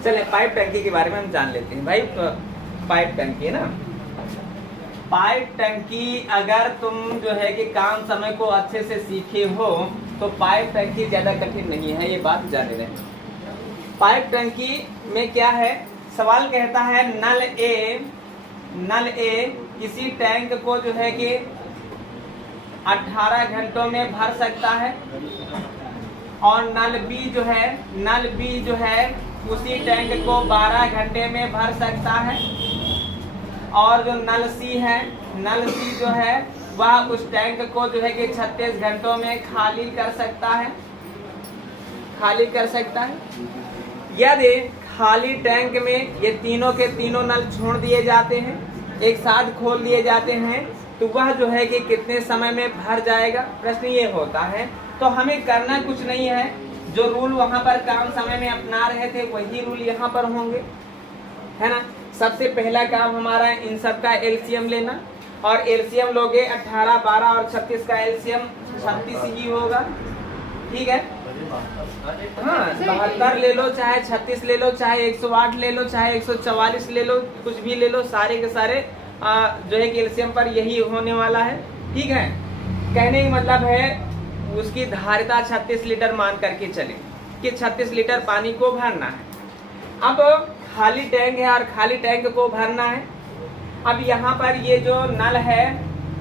चले पाइप टंकी के बारे में हम जान लेते हैं भाई। पाइप टंकी है ना, पाइप टंकी अगर तुम जो है कि काम समय को अच्छे से सीखे हो तो पाइप टंकी ज्यादा कठिन नहीं है, ये बात जाने रहे। पाइप टंकी में क्या है, सवाल कहता है नल ए किसी टैंक को जो है कि 18 घंटों में भर सकता है और नल बी जो है उसी टैंक को 12 घंटे में भर सकता है। और जो नल सी जो है वह उस टैंक को जो है कि 36 घंटों में खाली कर सकता है। यदि खाली टैंक में ये तीनों के तीनों नल छोड़ दिए जाते हैं, एक साथ खोल दिए जाते हैं, तो वह जो है कि कितने समय में भर जाएगा, प्रश्न ये होता है। तो हमें करना कुछ नहीं है, जो रूल वहां पर काम समय में अपना रहे थे वही रूल यहाँ पर होंगे, है ना। सबसे पहला काम हमारा है इन सब का एलसीएम लेना, और एलसीएम लोगे 18, 12 और 36 का एलसीएम 36 ही होगा, ठीक है। हाँ 72 ले लो, चाहे 36 ले लो, चाहे 108 ले लो, चाहे 144 ले लो, कुछ भी ले लो, सारे के सारे जो है कि एलसीएम पर यही होने वाला है, ठीक है। कहने का मतलब है उसकी धारिता 36 लीटर मान करके चले कि 36 लीटर पानी को भरना है। अब खाली टैंक है और खाली टैंक को भरना है। अब यहाँ पर ये जो नल है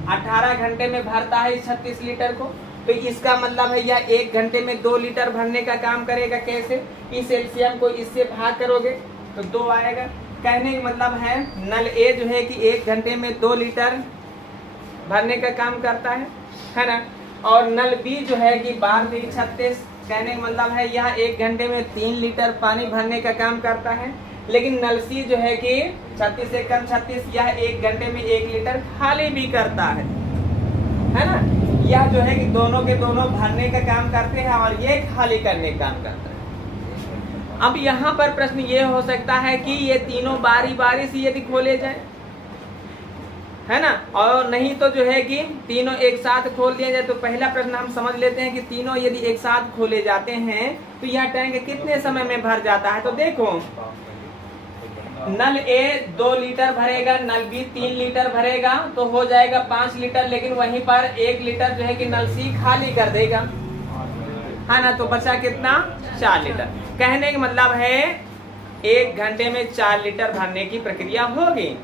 18 घंटे में भरता है 36 लीटर को, तो इसका मतलब है यह 1 घंटे में 2 लीटर भरने का काम करेगा। कैसे, इस एलसीएम को इससे भाग करोगे तो 2 आएगा। कहने का मतलब है नल ए जो है कि 1 घंटे में 2 लीटर भरने का काम करता है ना। और नल बी जो है कि 12 × 36, कहने का मतलब है यह 1 घंटे में 3 लीटर पानी भरने का काम करता है। लेकिन नल सी जो है कि 36 से कम 36, यह 1 घंटे में 1 लीटर खाली भी करता है ना। यह जो है कि दोनों के दोनों भरने का काम करते हैं और ये खाली करने का काम करता है। अब यहाँ पर प्रश्न ये हो सकता है कि ये तीनों बारी बारी से यदि खोले जाए, है ना, और नहीं तो जो है कि तीनों एक साथ खोल दिया जाए। तो पहला प्रश्न हम समझ लेते हैं कि तीनों यदि एक साथ खोले जाते हैं तो यह टैंक कितने समय में भर जाता है। तो देखो नल ए 2 लीटर भरेगा, नल बी 3 लीटर भरेगा, तो हो जाएगा 5 लीटर। लेकिन वहीं पर 1 लीटर जो है कि नल सी खाली कर देगा, है ना, तो बचा कितना, 4 लीटर। कहने का मतलब है 1 घंटे में 4 लीटर भरने की प्रक्रिया होगी।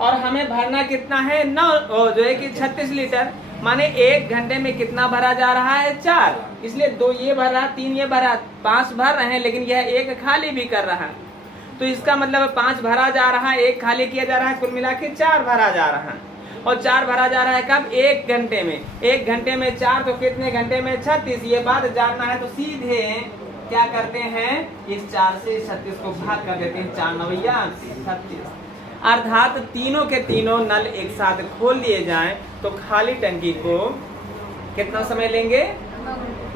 और हमें भरना कितना है, 9 जो है कि 36 लीटर, माने 1 घंटे में कितना भरा जा रहा है, 4। इसलिए 2 ये भरा, 3 ये भरा, 5 भर रहे हैं, लेकिन यह 1 खाली भी कर रहा है। तो इसका मतलब 5 भरा जा रहा है, 1 खाली किया जा रहा है, कुल मिला के 4 भरा जा रहा है। और 4 भरा जा रहा है कब, 1 घंटे में। 1 घंटे में 4 तो कितने घंटे में, 36। ये बात जानना है तो सीधे क्या करते हैं, इस 4 से 36 को भाग कर देते हैं, 4 9 36। अर्थात तीनों के तीनों नल एक साथ खोल दिए जाएं तो खाली टंकी को कितना समय लेंगे,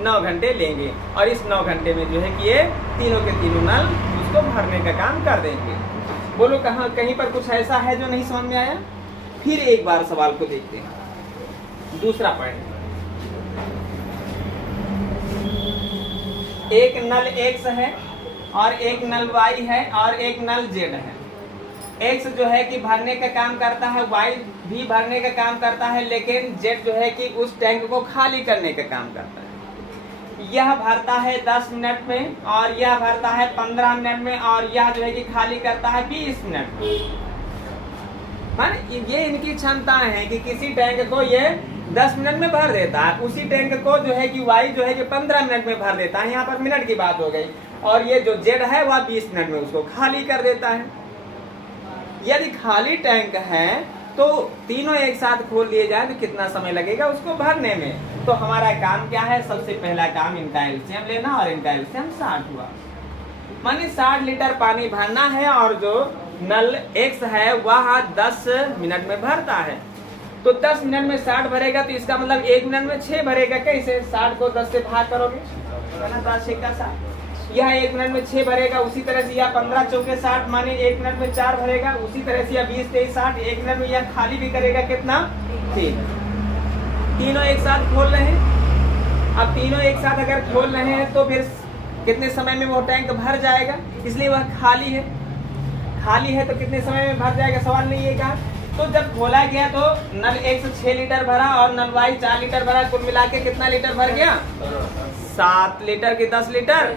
9 घंटे लेंगे। और इस 9 घंटे में जो है कि ये तीनों के तीनों नल उसको भरने का काम कर देंगे। बोलो कहाँ कहीं पर कुछ ऐसा है जो नहीं समझ में आया। फिर एक बार सवाल को देखते हैं। दूसरा पॉइंट, एक नल X है और एक नल Y है और एक नल Z है। X जो है कि भरने का काम करता है, Y भी भरने का काम करता है, लेकिन Z जो है कि उस टैंक को खाली करने का काम करता है। यह भरता है 10 मिनट में और यह भरता है 15 मिनट में, और यह जो है कि खाली करता है 20 मिनट में। ये इनकी क्षमताएं हैं कि किसी टैंक को ये 10 मिनट में भर देता है, उसी टैंक को जो है कि Y जो है कि 15 मिनट में भर देता है। यहाँ पर मिनट की बात हो गई। और ये जो Z है वह 20 मिनट में उसको खाली कर देता है। यदि खाली टैंक है तो तीनों एक साथ खोल दिए जाए तो कितना समय लगेगा उसको भरने में। तो हमारा काम क्या है, सबसे पहला काम इनका एलसीएम लेना, और इनका एलसीएम 60 हुआ, माने 60 लीटर पानी भरना है। और जो नल X है वह 10 मिनट में भरता है। तो 10 मिनट में 60 भरेगा, तो इसका मतलब 1 मिनट में 6 भरेगा। कैसे, 60 को 10 से भाग करोगे, 10 का 60। यह 1 मिनट में 6 भरेगा। उसी तरह से यह 15 चौके 60, माने 1 मिनट में 4 भरेगा। उसी तरह से यह 20 23 60, 1 मिनट में यह खाली भी करेगा कितना, 3। तीनों एक साथ खोल रहे हैं। अब तीनों एक साथ अगर खोल रहे हैं तो फिर कितने समय में वो टैंक भर जाएगा, इसलिए वह खाली है। खाली है तो कितने समय में भर जाएगा, सवाल नहीं है क्या। तो जब खोला गया तो नल 1 से 6 लीटर भरा और नल वाई 4 लीटर भरा, कुल मिला के कितना लीटर भर गया, 7 लीटर की 10 लीटर,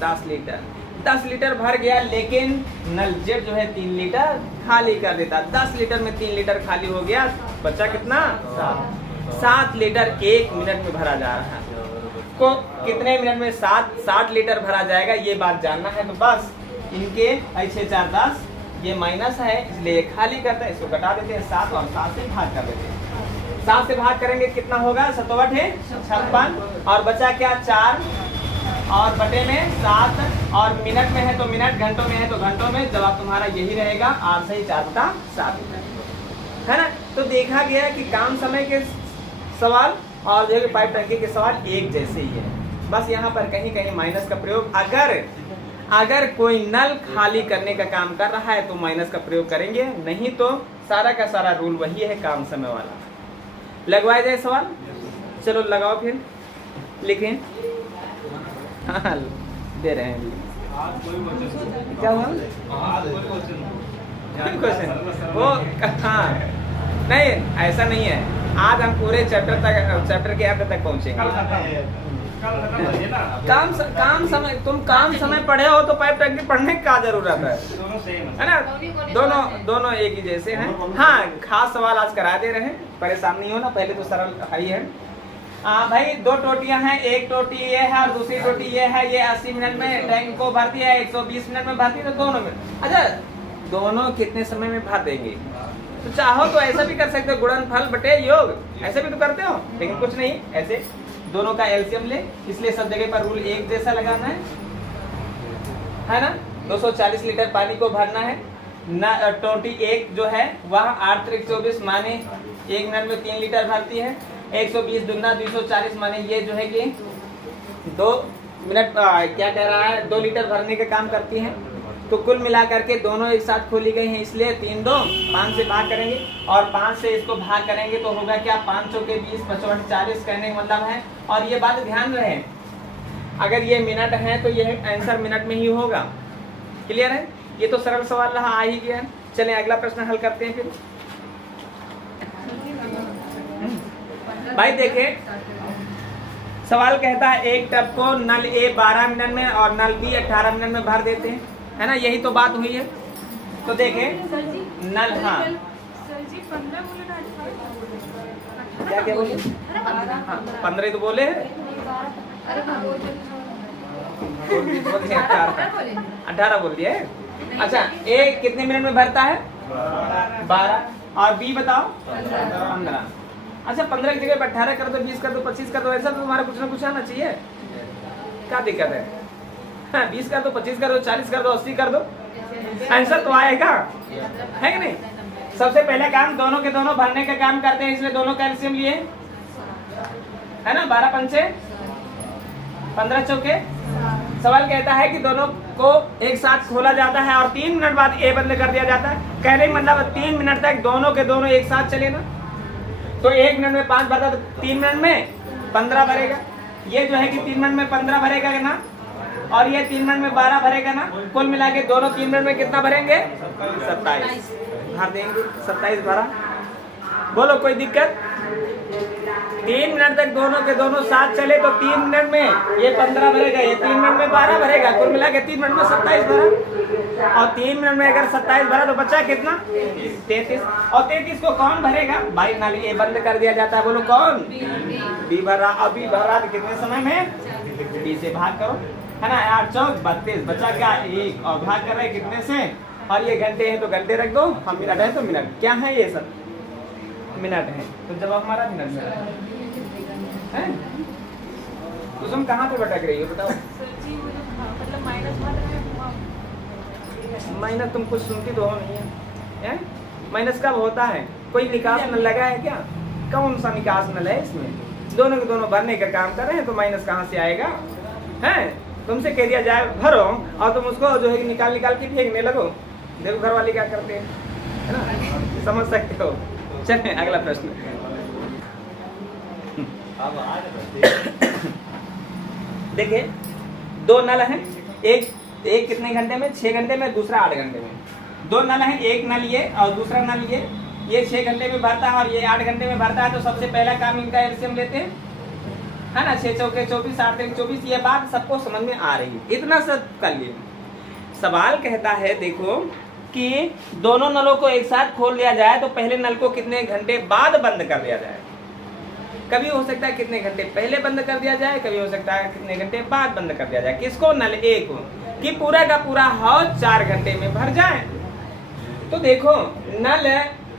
10 लीटर, 10 लीटर भर गया। लेकिन नल जेड जो है 3 लीटर खाली कर देता। 10 लीटर में 3 लीटर खाली हो गया, बचा कितना, 7 लीटर 1 मिनट में भरा जा रहा है। को कितने मिनट में 60 लीटर भरा जाएगा, ये बात जानना है। तो बस इनके 6 4 10 ये माइनस है, इसलिए खाली करता है, इसको घटा देते हैं 7 और 7 से भाग कर देते हैं। 7 से भाग करेंगे कितना होगा, 7 है 56 और बचा क्या 4 और बटे में 7 और मिनट में है तो मिनट, घंटों में है तो घंटों में। जवाब तुम्हारा यही रहेगा, 8 से 4 बटा 7 है ना। तो देखा गया कि काम समय के सवाल और जो है पाइप टंकी के सवाल एक जैसे ही है, बस यहाँ पर कहीं कहीं माइनस का प्रयोग अगर कोई नल खाली करने का काम कर रहा है तो माइनस का प्रयोग करेंगे, नहीं तो सारा का सारा रूल वही है काम समय वाला। लगवाए जाए सवाल, चलो लगाओ फिर लिखें। हाँ दे रहे हैं, क्या हुआ क्वेश्चन वो, हाँ नहीं ऐसा नहीं है, आज हम पूरे चैप्टर के अंत तक पहुंचेंगे। काम समय, तुम काम समय पढ़े हो तो पाइप टंकी पढ़ने का जरूरत है ना। दोनों एक ही जैसे हैं। हाँ खास सवाल आज करा दे रहे हैं, परेशान नहीं होना, पहले तो सरल ही है। भाई 2 टोटियां हैं, एक टोटी ये है और दूसरी टोटी ये है। ये 80 मिनट में टैंक को भरती है, 120 मिनट में भरती है, तो दोनों में, अच्छा दोनों कितने समय में भर देंगे। तो चाहो तो ऐसा भी कर सकते हो, गुणनफल बटे योग, ऐसे भी तो करते हो, लेकिन कुछ नहीं, ऐसे दोनों का एलसीएम ले, इसलिए सब जगह पर रूल एक जैसा लगाना है ना। 240 लीटर पानी को भरना है ना। टोटी एक जो है वह 8 × 24 माने 1 मिनट में 3 लीटर भरती है। 120 दुना 240 माने ये जो है कि 2 मिनट क्या कह रहा है, 2 लीटर भरने का काम करती है। तो कुल मिला करके दोनों एक साथ खोली गई हैं, इसलिए 3 2 5 से भाग करेंगे और 5 से इसको भाग करेंगे तो होगा क्या, 5 चौके 20 55 40 कहने का मतलब है। और ये बात ध्यान रहे, अगर ये मिनट है तो ये आंसर मिनट में ही होगा। क्लियर है, ये तो सरल सवाल रहा, आ ही गया। चलें अगला प्रश्न हल करते हैं फिर। भाई देखें, सवाल कहता है एक टब को नल ए 12 मिनट में और नल बी 18 मिनट में भर देते हैं, है ना, यही तो बात हुई है। तो देखें नल, हाँ क्या क्या बोले, 15 तो बोले हैं, 18 बोल दिए। अच्छा ए कितने मिनट में भरता है, 12 और बी बताओ 15। अच्छा 15 की जगह 18 कर दो, 20 कर दो, 25 कर दो, ऐसा तो तुम्हारा कुछ ना कुछ आना चाहिए, क्या दिक्कत है। हाँ 20 कर दो, 25 कर दो, 40 कर दो, 80 कर दो, आंसर तो आएगा, है कि नहीं। सबसे पहले काम दोनों के दोनों भरने का काम करते हैं, इसलिए दोनों का एलसीएम लिए, है ना। 12 पंचे 15 चौके। सवाल कहता है कि दोनों को एक साथ खोला जाता है और 3 मिनट बाद ए बंद कर दिया जाता है। कहने का मतलब 3 मिनट तक दोनों के दोनों एक साथ चले ना, तो 1 मिनट में 5 भरता, तो 3 मिनट में 15 भरेगा। ये जो है कि 3 मिनट में 15 भरेगा ना, और ये 3 मिनट में 12 भरेगा ना। कुल मिला के दोनों 3 मिनट में कितना भरेंगे, 27 भर देंगे। 27 भरा, बोलो कोई दिक्कत। 3 मिनट तक दोनों के दोनों साथ चले तो 3 मिनट में ये 15 भरेगा, ये 3 मिनट में 12 भरेगा, कुल मिला के 3 मिनट में 27 भरा। और 3 मिनट में अगर 27 भरा तो बचा कितना, 33। और 33 को कौन भरेगा, भाई नाली ए बंद कर दिया जाता है, बोलो कौन, बी भरा। अभी भरा तो कितने समय में, बी से भाग करो, है ना। 8 चौक 32, बचा क्या 1, और भाग कर रहे कितने से, और ये घंटे हैं तो घंटे रख दो, हम मिनट है तो मिनट, क्या है ये सब मिनट है, तो जवाब हमारा मिनट में है। तो तुम कहाँ पे भटक रही हो बताओ। माइनस तुम कुछ सुनती तो हो नहीं है, माइनस कब होता है, कोई निकास नल लगा है क्या, कौन सा निकास नल है इसमें, दोनों के दोनों भरने का काम कर रहे हैं, तो माइनस कहाँ से आएगा, है। तुमसे कह दिया जाए भरो और तुम उसको जो है निकाल के फेंकने लगो, देखो घर वाले क्या करते हैं, है ना, समझ सकते हो। चलिए अगला प्रश्न। देखिए 2 नल हैं, एक एक कितने घंटे में, 6 घंटे में, दूसरा 8 घंटे में। दो नल है, एक नल ये और दूसरा नल ये 6 घंटे में भरता है और ये 8 घंटे में भरता है। तो सबसे पहला काम इनका एलसीएम लेते हैं, है ना। 6 चौके 24, 8 तिक 24। ये बात सबको समझ में आ रही है, इतना सब कर लिए। सवाल कहता है देखो कि दोनों नलों को एक साथ खोल दिया जाए तो पहले नल को कितने घंटे बाद बंद कर दिया जाए। कभी हो सकता है कितने घंटे पहले बंद कर दिया जाए, कभी हो सकता है कितने घंटे बाद बंद कर दिया जाए। किसको? नल ए को, कि पूरा का पूरा हौज 4 घंटे में भर जाए। तो देखो नल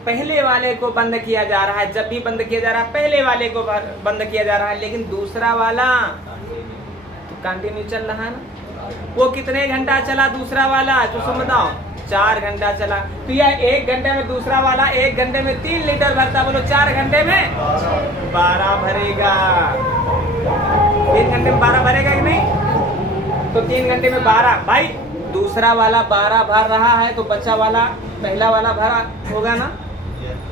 पहले वाले को बंद किया जा रहा है, जब भी बंद किया जा रहा है पहले वाले को बंद किया जा रहा है, लेकिन दूसरा वाला तो कंटिन्यू चल रहा है ना। वो कितने घंटा चला दूसरा वाला, तो तुम बताओ। 4 घंटा चला। तो यह 1 घंटे में दूसरा वाला 1 घंटे में 3 लीटर भरता, बोलो 4 घंटे में 12 भरेगा। 3 घंटे में 12 भरेगा कि नहीं? तो 3 घंटे में 12। भाई दूसरा वाला 12 भर रहा है तो बच्चा वाला पहला वाला भरा होगा ना।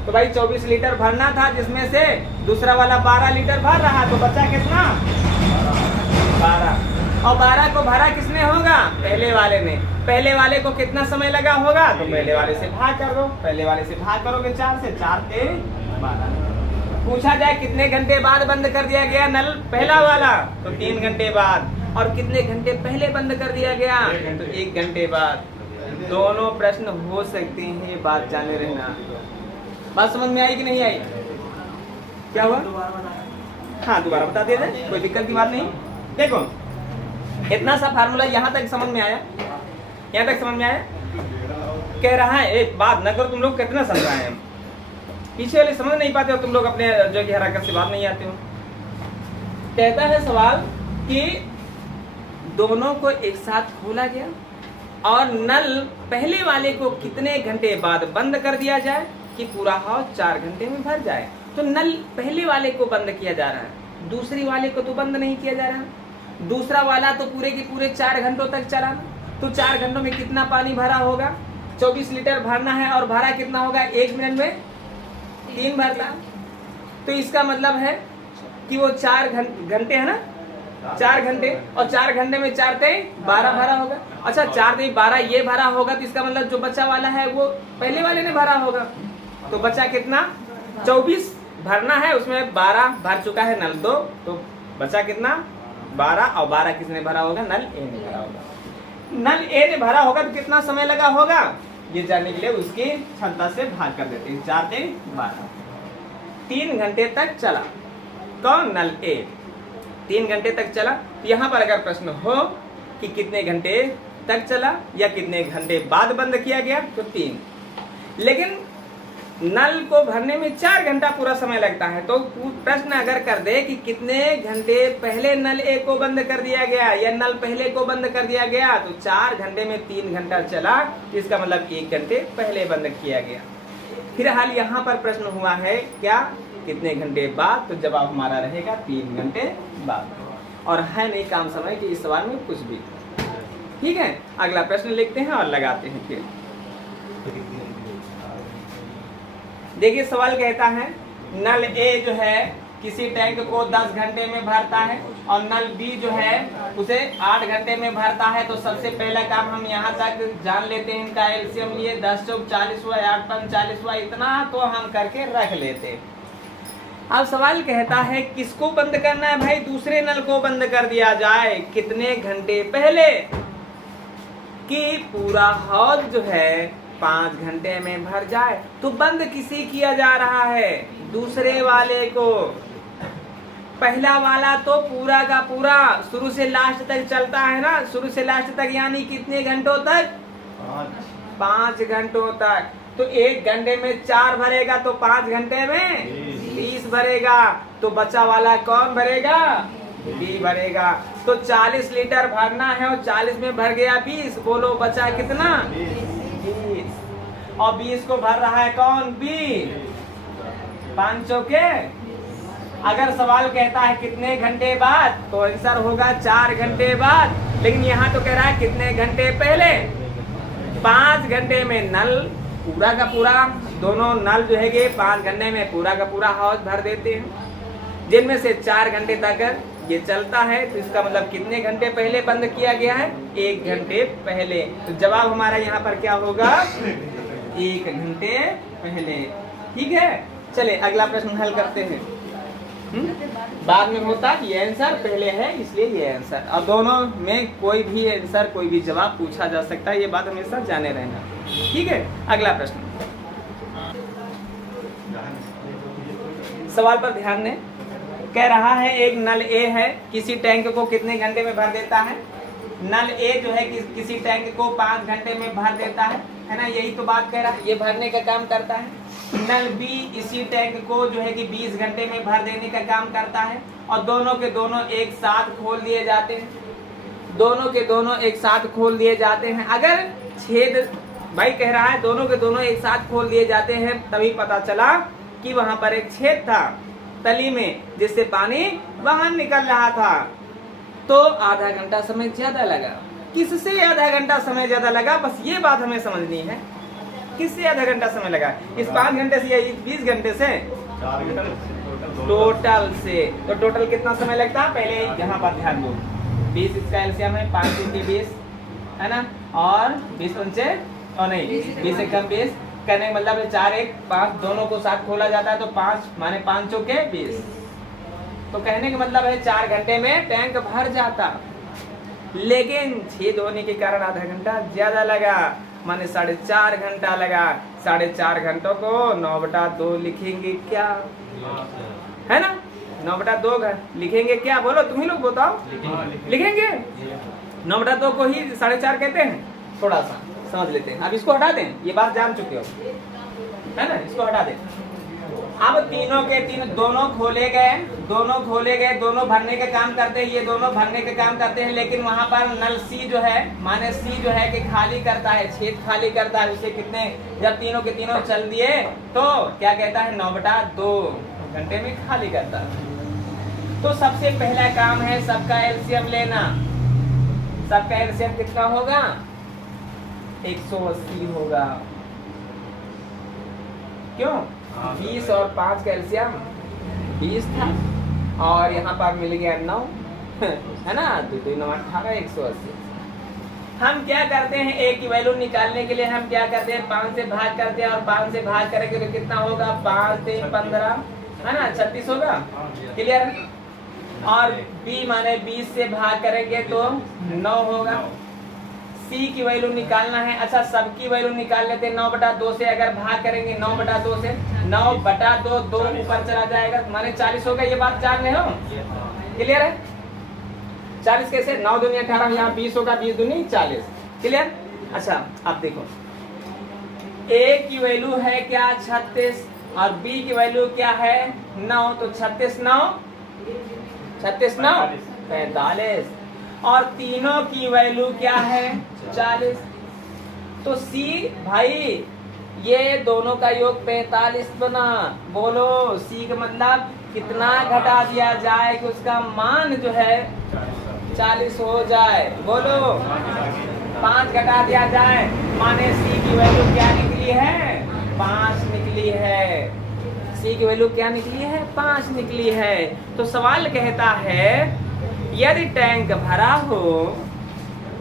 तो भाई 24 लीटर भरना था, जिसमें से दूसरा वाला 12 लीटर भर रहा, तो बच्चा कितना? 12। और 12 को भरा किसने होगा? पहले वाले ने। पहले वाले को कितना समय लगा होगा? तो पहले वाले से भाग कर दो। पहले वाले से भाग करोगे 4 से, 4 के 12। पूछा जाए कितने घंटे बाद बंद कर दिया गया नल पहला वाला, तो 3 घंटे बाद। और कितने घंटे पहले बंद कर दिया गया? तो 1 घंटे बाद। दोनों प्रश्न हो सकते हैं, ये बात जाने रहना। बात समझ में आई कि नहीं आई? क्या हुआ? हाँ दोबारा बता दिया जाए, कोई दिक्कत की बात नहीं। देखो इतना सा फार्मूला यहाँ तक समझ में आया, यहाँ तक समझ में आया। कह रहा है एक बात न करो, तुम लोग कितना समझ रहे हैं, पीछे वाले समझ नहीं पाते हो तुम लोग, अपने जो कि हरकत से बात नहीं आते हो। कहता है सवाल कि दोनों को एक साथ खोला गया और नल पहले वाले को कितने घंटे बाद बंद कर दिया जाए कि पूरा हौज 4 घंटे में भर जाए। तो नल पहले वाले को बंद किया जा रहा है, दूसरी वाले को तो बंद नहीं किया जा रहा है। दूसरा वाला तो पूरे के पूरे 4 घंटों तक चला, तो 4 घंटों में कितना पानी भरा होगा? 24 लीटर भरना है और भरा कितना होगा? 1 मिनट में 3 भरता। तो इसका मतलब है कि वो 4 घंटे है ना, 4 घंटे, और 4 घंटे में 4 ते 12 भरा होगा। अच्छा 4 ते 12 ये भरा होगा, तो इसका मतलब जो बच्चा वाला है वो पहले वाले ने भरा होगा। तो बच्चा कितना? 24 भरना है, उसमें 12 भर चुका है नल 2, तो बच्चा कितना? 12। और 12 किसने भरा होगा? नल ए ने भरा होगा। नल ए ने भरा होगा तो कितना समय लगा होगा ये जानने के लिए उसकी क्षमता से भाग कर देते हैं। 4 ते 12, 3 घंटे तक चला। कौन? नल ए 3 घंटे तक चला। तो यहाँ पर अगर प्रश्न हो कि कितने घंटे तक चला या कितने घंटे बाद बंद किया गया, तो 3। लेकिन नल को भरने में 4 घंटा पूरा समय लगता है। तो प्रश्न अगर कर दे कि कितने घंटे पहले नल ए को बंद कर दिया गया या नल पहले को बंद कर दिया गया, तो 4 घंटे में 3 घंटा चला, इसका मतलब 1 घंटे पहले बंद किया गया। फिर हाल यहाँ पर प्रश्न हुआ है क्या? कितने घंटे बाद? तो जवाब हमारा रहेगा 3 घंटे बाद। और है नहीं काम समय कि इस सवाल में कुछ भी। ठीक है, अगला प्रश्न लिखते हैं और लगाते हैं। फिर देखिए सवाल कहता है नल ए जो है किसी टैंक को 10 घंटे में भरता है और नल बी जो है उसे 8 घंटे में भरता है। तो सबसे पहला काम हम यहाँ तक जान लेते हैं, इनका एलसीएम लिए 10 चौक 40 हुआ, 8 पंच 40 हुआ, इतना तो हम करके रख लेते। अब सवाल कहता है किसको बंद करना है? भाई दूसरे नल को बंद कर दिया जाए। कितने घंटे पहले? कि पूरा हौज जो है 5 घंटे में भर जाए। तो बंद किसी किया जा रहा है? दूसरे वाले को। पहला वाला तो पूरा का पूरा शुरू से लास्ट तक चलता है ना, शुरू से लास्ट तक, यानी कितने घंटों तक? 5 घंटों तक। तो 1 घंटे में 4 भरेगा, तो 5 घंटे में 30 भरेगा। तो बचा वाला कौन भरेगा? बी भरेगा। तो 40 लीटर भरना है और 40 में भर गया 20, बोलो बचा कितना? 20। और 20 को भर रहा है कौन? बी। 5 चौके। अगर सवाल कहता है कितने घंटे बाद, तो आंसर होगा 4 घंटे बाद। लेकिन यहाँ तो कह रहा है कितने घंटे पहले? 5 घंटे में नल पूरा का पूरा, दोनों नल जो है 5 घंटे में पूरा का पूरा हौज भर देते हैं, जिनमें से 4 घंटे तक ये चलता है तो इसका मतलब कितने घंटे पहले बंद किया गया है? 1 घंटे पहले। तो जवाब हमारा यहाँ पर क्या होगा? 1 घंटे पहले। ठीक है, चले अगला प्रश्न हल करते हैं। बाद में होता ये आंसर, पहले है इसलिए ये आंसर, और दोनों में कोई भी आंसर कोई भी जवाब पूछा जा सकता है, ये बात हमेशा जाने रहना। ठीक है, अगला प्रश्न, सवाल पर ध्यान दें। कह रहा है एक नल ए है, किसी टैंक को कितने घंटे में भर देता है? नल ए जो है किसी टैंक को 5 घंटे में भर देता है ना, यही तो बात कह रहा है, ये भरने का काम करता है। नल बी इसी टैंक को जो है कि 20 घंटे में भर देने का काम करता है, और दोनों के दोनों एक साथ खोल दिए जाते हैं। दोनों के दोनों एक साथ खोल दिए जाते हैं। अगर छेद, भाई कह रहा है दोनों के दोनों एक साथ खोल दिए जाते हैं, तभी पता चला कि वहां पर एक छेद था तली में, जिससे पानी बाहर निकल रहा था। तो आधा घंटा समय ज्यादा लगा। किससे आधा घंटा समय ज्यादा लगा? बस ये बात हमें समझनी है, किससे आधा घंटा समय लगा? इस 5 घंटे से या 20 घंटे से? टोटल से। तो टोटल कितना समय लगता है? पहले यहाँ पर ध्यान दो, 20 इसका एलसीएम है, 5 × 20 है ना, और 20 पंचे और नहीं 20 से कम 20 करने का मतलब 4 1 5 दोनों को साथ खोला जाता है, तो 5 माने 5 चौके 20। तो कहने का मतलब है 4 घंटे में टैंक भर जाता, लेकिन छेद होने के कारण आधा घंटा ज्यादा लगा, माने 4.5 घंटा लगा। 4.5 घंटों को 9/2 लिखेंगे क्या? है ना, 9/2 लिखेंगे क्या? बोलो तुम ही लोग बताओ। लिखेंगे 9/2 को ही 4.5 कहते हैं। थोड़ा सा समझ लेते हैं। अब इसको हटा दें, ये बात जान चुके हो है ना, इसको हटा दें। अब तीनों के तीन दोनों खोले गए, दोनों भरने का काम करते हैं, ये दोनों भरने का काम करते हैं, लेकिन वहां पर नल सी जो है, माने सी जो है कि खाली करता है, छेद खाली करता है। उसे कितने, जब तीनों के तीनों चल दिए तो क्या कहता है? 9/2 घंटे में खाली करता है। तो सबसे पहला काम है सबका एलसीएम लेना। सबका एलसीएम कितना होगा? 180 होगा। क्यों? 20 और 5 का एलसीएम 20 था, और यहाँ पर मिल गया 9 है ना, 2 9 18 180। हम क्या करते हैं, ए की वैल्यू निकालने के लिए हम क्या करते हैं? 5 से भाग करते हैं, और 5 से भाग करेंगे तो कितना होगा? 5 से 15 है ना, 36 होगा। क्लियर? और बी माने 20 से भाग करेंगे तो 9 होगा। सी की वैल्यू निकालना है। अच्छा, सबकी वैल्यू निकाल लेते हैं। 9/2 से अगर भाग करेंगे, 9/2 से 9/2 2 ऊपर चला जाएगा, माने 40 होगा। ये बात जान रहे हो? क्लियर है? 40 कैसे? 9 दूनी 18, यहाँ 20 होगा, 20 दूनी 40। क्लियर? अच्छा, आप देखो, ए की वैल्यू है क्या? 36, और बी की वैल्यू क्या है? 9। तो 36 9 45, और तीनों की वैल्यू क्या है? 40। तो सी भाई ये दोनों का योग 45 बना। बोलो सी का मतलब कितना घटा दिया जाए कि उसका मान जो है 40 हो जाए? बोलो 5 घटा दिया जाए, माने सी की वैल्यू क्या निकली है? 5 निकली है। सी की वैल्यू क्या निकली है? 5 निकली है। तो सवाल कहता है यदि टैंक भरा हो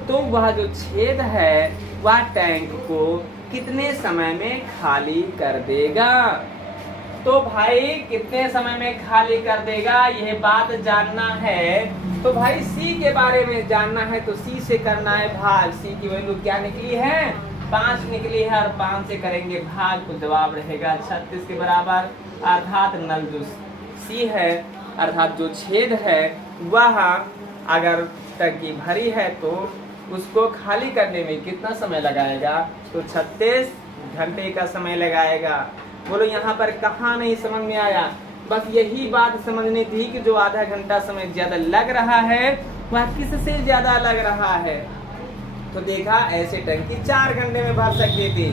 तो वह जो छेद है वह टैंक को कितने समय में खाली कर देगा? तो भाई कितने समय में खाली कर देगा, यह बात जानना है। तो भाई सी के बारे में जानना है, तो सी से करना है भाग। सी की वैल्यू क्या निकली है? 5 निकली है, और 5 से करेंगे भाग, तो जवाब रहेगा 36 के बराबर। अर्थात नल जो सी है, अर्थात जो छेद है, वह अगर टंकी भरी है तो उसको खाली करने में कितना समय लगाएगा? तो 36 घंटे का समय लगाएगा। बोलो यहाँ पर कहाँ नहीं समझ में आया? बस यही बात समझनी थी कि जो आधा घंटा समय ज्यादा लग रहा है वह किससे ज्यादा लग रहा है। तो देखा, ऐसे टंकी 4 घंटे में भर सकती थी,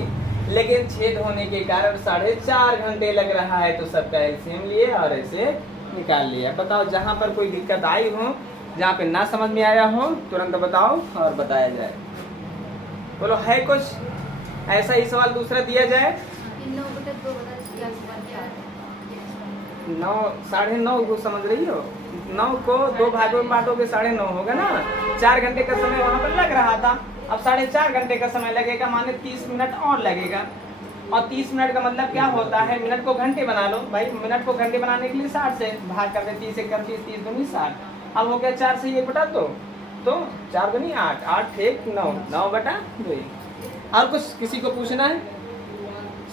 लेकिन छेद होने के कारण 4.5 घंटे लग रहा है। तो सबका एलसीएम लिए और ऐसे निकाल लिया। बताओ जहाँ पर कोई दिक्कत आई हो, जहाँ पे ना समझ में आया हो, तुरंत बताओ और बताया जाए। बोलो है कुछ ऐसा ही सवाल दूसरा दिया जाए? 9/2 9 9:30 को समझ रही हो? 9 को 2 भागों में बांटोगे 9.5 होगा ना। 4 घंटे का समय वहाँ पर लग रहा था, अब 4.5 घंटे का समय लगेगा, माने 30 मिनट और लगेगा। और 30 मिनट का मतलब क्या होता है, मिनट को घंटे बना लो भाई। मिनट को घंटे बनाने के लिए 60 से भाग कर दे, 30 एक 30, 30 दूनी 60। अब हो गया 4 से 1 बटा 2, तो 4 दूनी 8, 8 1 9, 9 बटा 2। और कुछ किसी को पूछना है?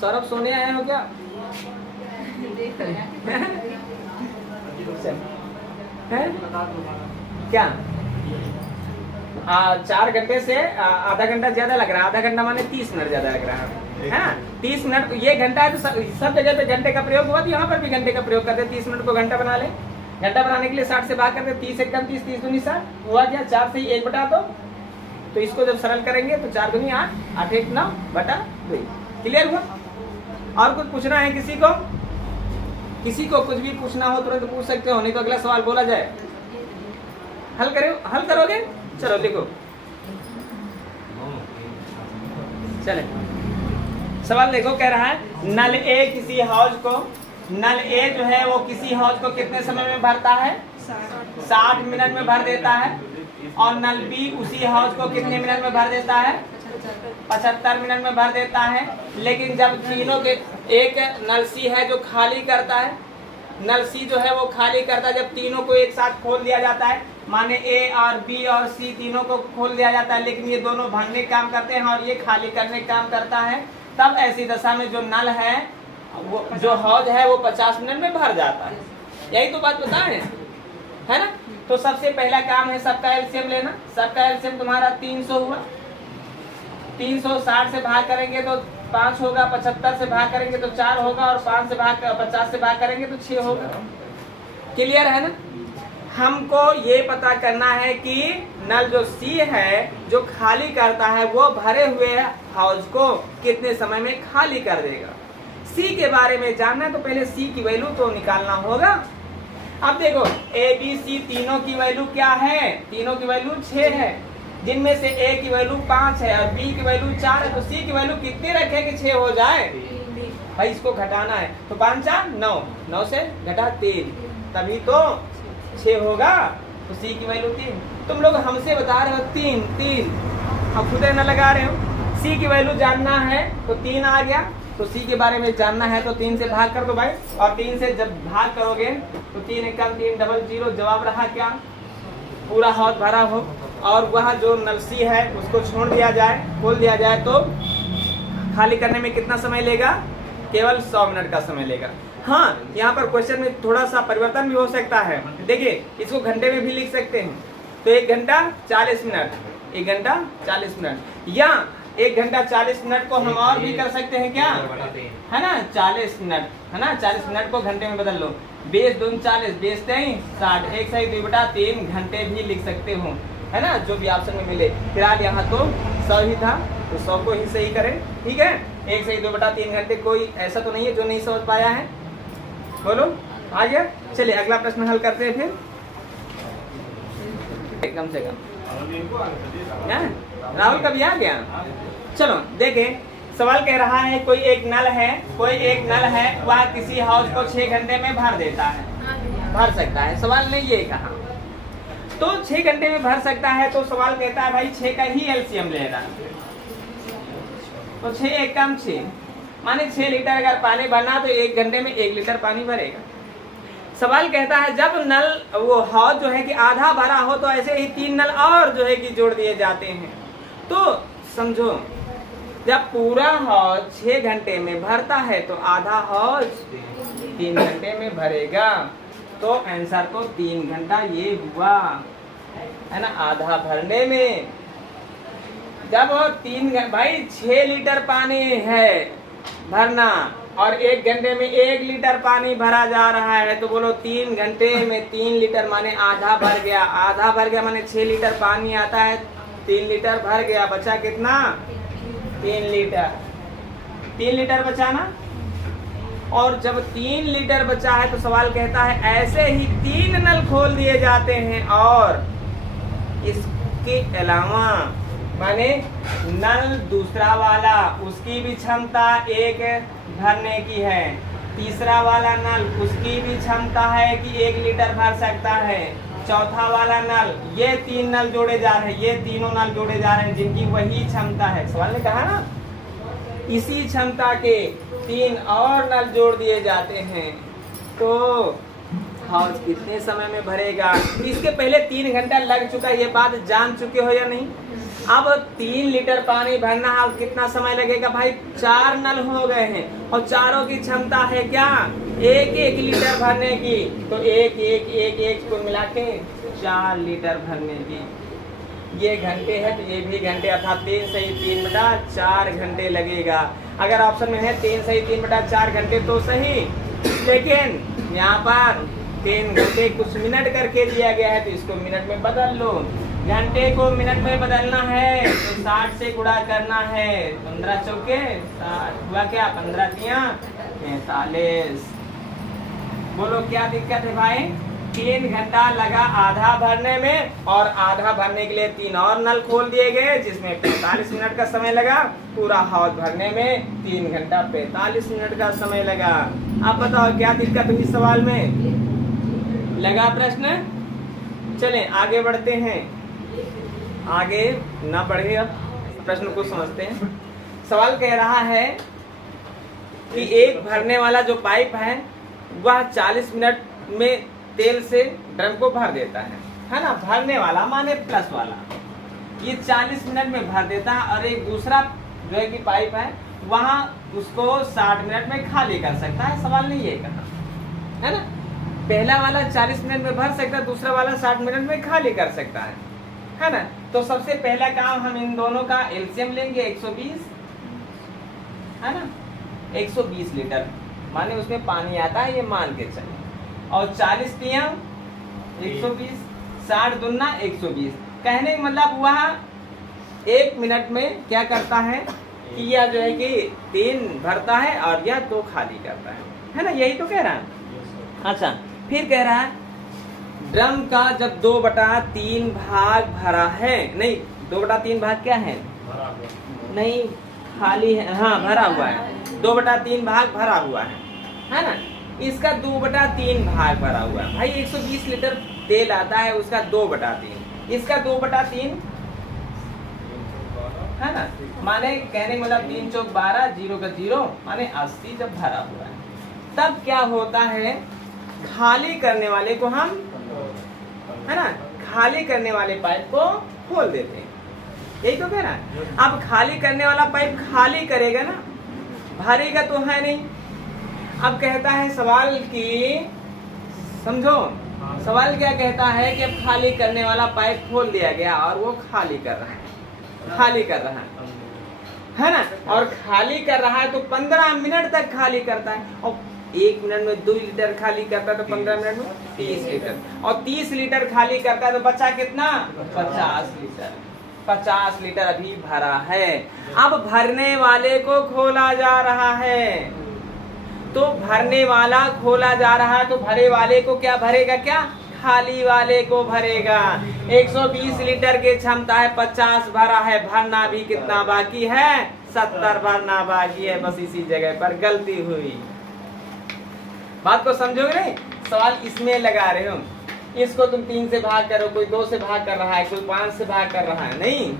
सौरभ सोने आए हो क्या? है क्या? 4 घंटे से आधा घंटा ज्यादा लग रहा है, आधा घंटा माने 30 मिनट ज्यादा लग रहा है 30 मिनट। ये घंटा है तो सब जगह पे घंटे का प्रयोग हुआ, तो यहाँ पर भी घंटे का प्रयोग करते। 30 मिनट को घंटा बना ले। घंटा बनाने के लिए 60 से भाग करते, 30 एक 30, 30 दूनी 60 हुआ क्या? 4 से 1 बटा 2। तो इसको जब सरल करेंगे तो 4 दूनी 8, 8 1 9 बटा 2। क्लियर हुआ? और कुछ पूछना है किसी को? किसी को कुछ भी पूछना हो तुरंत पूछ सकते हो, नहीं तो अगला सवाल बोला जाए। हल करोगे? चलो देखो, चले सवाल देखो। कह रहा है नल ए किसी हौज को, नल ए जो है वो किसी हौज को कितने समय में भरता है? 60 मिनट में भर देता है। और नल बी उसी हौज को कितने मिनट में भर देता है? 75 मिनट में भर देता है। लेकिन जब तीनों के, एक नल सी है जो खाली करता है, नल सी जो है वो खाली करता है। जब तीनों को एक साथ खोल दिया जाता है, माने ए और बी और सी तीनों को खोल दिया जाता है, लेकिन ये दोनों भरने काम करते हैं और ये खाली करने काम करता है, तब ऐसी दशा में जो नल है वो, जो हौज है वो 50 मिनट में भर जाता है। यही तो बात बताएं, है ना? तो सबसे पहला काम है सबका एलसीएम लेना। सबका एलसीएम तुम्हारा 300 हुआ। 360 से भाग करेंगे तो 5 होगा, 75 से भाग करेंगे तो 4 होगा, और 5 से भाग 50 से भाग करेंगे तो 6 होगा। क्लियर है ना? हमको ये पता करना है कि नल जो सी है जो खाली करता है वो भरे हुए हौज को कितने समय में खाली कर देगा। सी के बारे में जानना है तो पहले सी की वैल्यू तो निकालना होगा। अब देखो ए बी सी तीनों की वैल्यू क्या है? तीनों की वैल्यू 6 है, जिनमें से ए की वैल्यू 5 है और बी की वैल्यू 4 है। तो सी की वैल्यू कितनी रखे कि 6 हो जाए? भाई इसको घटाना है, तो 5 4 9, 9 से घटा 3, तभी तो 6 होगा। तो सी की वैल्यू 3। तुम लोग हमसे बता रहे हो 3 3, अब खुद न लगा रहे हो। सी की वैल्यू जानना है तो 3 आ गया। तो सी के बारे में जानना है तो 3 से भाग कर दो भाई, और 3 से जब भाग करोगे तो 3 1 3 डबल 0, जवाब रहा क्या? पूरा हौज भरा हो। और वह जो नल सी है उसको छोड़ दिया जाए, खोल दिया जाए, तो खाली करने में कितना समय लेगा? केवल 100 मिनट का समय लेगा। हाँ, यहाँ पर क्वेश्चन में थोड़ा सा परिवर्तन भी हो सकता है। देखिए इसको घंटे में भी लिख सकते हैं, तो 1 घंटा 40 मिनट, 1 घंटा 40 मिनट, या 1 घंटा 40 मिनट को हम और भी कर सकते हैं क्या? है ना, 40 मिनट, है ना, 40 मिनट को घंटे में बदल लो। 20 दूनी 40, 20 3 60, 1 सही 2 बटा 3 घंटे भी लिख सकते हो, है ना, जो भी ऑप्शन में मिले। फिलहाल यहाँ तो 100 ही था, तो 100 को ही सही करें। ठीक है, 1 सही 2 बटा 3 घंटे। कोई ऐसा तो नहीं है जो नहीं समझ पाया है? बोलो, आ गया? चलिए अगला प्रश्न हल करते हैं फिर, कम से कम। राहुल कभी आ गया? चलो देखें, सवाल कह रहा है कोई एक नल है, वह किसी हौज को 6 घंटे में भर देता है, भर सकता है। सवाल ने ये कहा तो 6 घंटे में भर सकता है, तो सवाल कहता है भाई 6 का ही एलसीएम लेना। तो 6 एक कम 6, माने 6 लीटर अगर पानी भरना तो 1 घंटे में 1 लीटर पानी भरेगा। सवाल कहता है जब नल वो हौज जो है कि आधा भरा हो तो ऐसे ही 3 नल और जो है कि जोड़ दिए जाते हैं। तो समझो, जब पूरा हौज 6 घंटे में भरता है तो आधा हौज 3 घंटे में भरेगा। तो आंसर तो 3 घंटा ये हुआ, है ना, आधा भरने में। जब 3 भाई 6 लीटर पानी है भरना और 1 घंटे में 1 लीटर पानी भरा जा रहा है, तो बोलो 3 घंटे में 3 लीटर माने आधा भर गया। आधा भर गया माने 6 लीटर पानी आता है, 3 लीटर भर गया, बचा कितना? 3 लीटर। 3 लीटर बचा ना। और जब 3 लीटर बचा है तो सवाल कहता है ऐसे ही 3 नल खोल दिए जाते हैं, और इसके अलावा माने नल दूसरा वाला उसकी भी क्षमता 1 भरने की है, तीसरा वाला नल उसकी भी क्षमता है कि 1 लीटर भर सकता है। चौथा वाला नल, ये 3 नल जोड़े जा रहे हैं, ये तीनों नल जोड़े जा रहे हैं जिनकी वही क्षमता है। सवाल ने कहा ना, इसी क्षमता के 3 और नल जोड़ दिए जाते हैं तो हाउस कितने समय में भरेगा। इसके पहले 3 घंटा लग चुका है, ये बात जान चुके हो या नहीं। अब 3 लीटर पानी भरना है, कितना समय लगेगा भाई? 4 नल हो गए हैं और चारों की क्षमता है क्या? 1-1 लीटर भरने की। तो 1-1-1-1 को मिला के 4 लीटर भरने की। ये घंटे है तो ये भी घंटे, अर्थात 3 सही 3/4 घंटे लगेगा। अगर ऑप्शन में है 3 सही 3/4 घंटे तो सही, लेकिन यहाँ पर 3 घंटे कुछ मिनट करके दिया गया है तो इसको मिनट में बदल लो। घंटे को मिनट में बदलना है तो 60 से गुणा करना है। 15 चौके 60 हुआ क्या? 15 तिया 45। बोलो क्या दिक्कत है भाई? 3 घंटा लगा आधा भरने में और आधा भरने के लिए 3 और नल खोल दिए गए जिसमें 45 मिनट का समय लगा। पूरा हौज भरने में 3 घंटा 45 मिनट का समय लगा। आप बताओ क्या दिक्कत हुई सवाल में? लगा प्रश्न? चलें आगे बढ़ते हैं। आगे ना बढ़े, अब प्रश्न को समझते हैं। सवाल कह रहा है कि एक भरने वाला जो पाइप है वह 40 मिनट में तेल से ड्रम को भर देता है ना। भरने वाला माने प्लस वाला, ये 40 मिनट में भर देता है और एक दूसरा जो है कि पाइप है वहां उसको 60 मिनट में खाली कर सकता है। सवाल नहीं ये कहा है ना, पहला वाला 40 मिनट में भर सकता है, दूसरा वाला 60 मिनट में खाली कर सकता है ना। तो सबसे पहला काम हम इन दोनों का एलसीएम लेंगे 120 है ना। 120 लीटर माने उसमें पानी आता है, ये मान के चले। और 40 टीएम 120, 60 दूना 120। कहने का मतलब वह 1 मिनट में क्या करता है कि यह जो है कि 3 भरता है और यह 2 खाली करता है ना। यही तो कह रहा है। अच्छा फिर कह रहा है ड्रम का जब 2/3 भाग भरा है, नहीं 2/3 भाग क्या है? नहीं खाली है, हाँ भरा हुआ है। 2/3 भाग भरा हुआ है ना। इसका 2/3 भाग भरा हुआ है भाई। 120 लीटर तेल आता है, उसका 2/3, इसका 2/3 है ना। माने कहने मतलब 3 चौक 12, 0 का 0 माने 80 जब भरा हुआ है तब क्या होता है, खाली करने वाले को हम है ना, खाली करने वाले पाइप को खोल देते हैं। यही तो कह रहा है। अब खाली करने वाला पाइप खाली करेगा ना, भरेगा तो है नहीं। अब कहता है सवाल की समझो, सवाल क्या कहता है कि अब खाली करने वाला पाइप खोल दिया गया और वो खाली कर रहा है, खाली कर रहा है ना। और खाली कर रहा है तो 15 मिनट तक खाली करता है और 1 मिनट में 2 लीटर खाली करता है तो 15 मिनट में 30 लीटर, और 30 लीटर खाली करता है तो बचा कितना? 50 लीटर। 50 लीटर अभी भरा है। अब भरने वाले को खोला जा रहा है, तो भरने वाला खोला जा रहा है तो भरे वाले को क्या भरेगा? क्या खाली वाले को भरेगा। 120 लीटर की क्षमता है, 50 भरा है, भरना भी कितना बाकी है? 70 भरना बाकी है। बस इसी जगह पर गलती हुई। बात को समझोगे नहीं? सवाल इसमें लगा रहे हो, इसको तुम 3 से भाग करो, कोई 2 से भाग कर रहा है, कोई 5 से भाग कर रहा है, नहीं।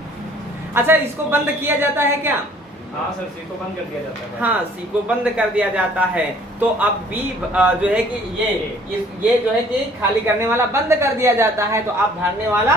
अच्छा इसको बंद किया जाता है क्या? हाँ सर, सी को बंद कर दिया जाता है। हाँ सी को बंद कर दिया जाता है। तो अब बी जो है कि ये जो है कि खाली करने वाला बंद कर दिया जाता है, तो अब भरने वाला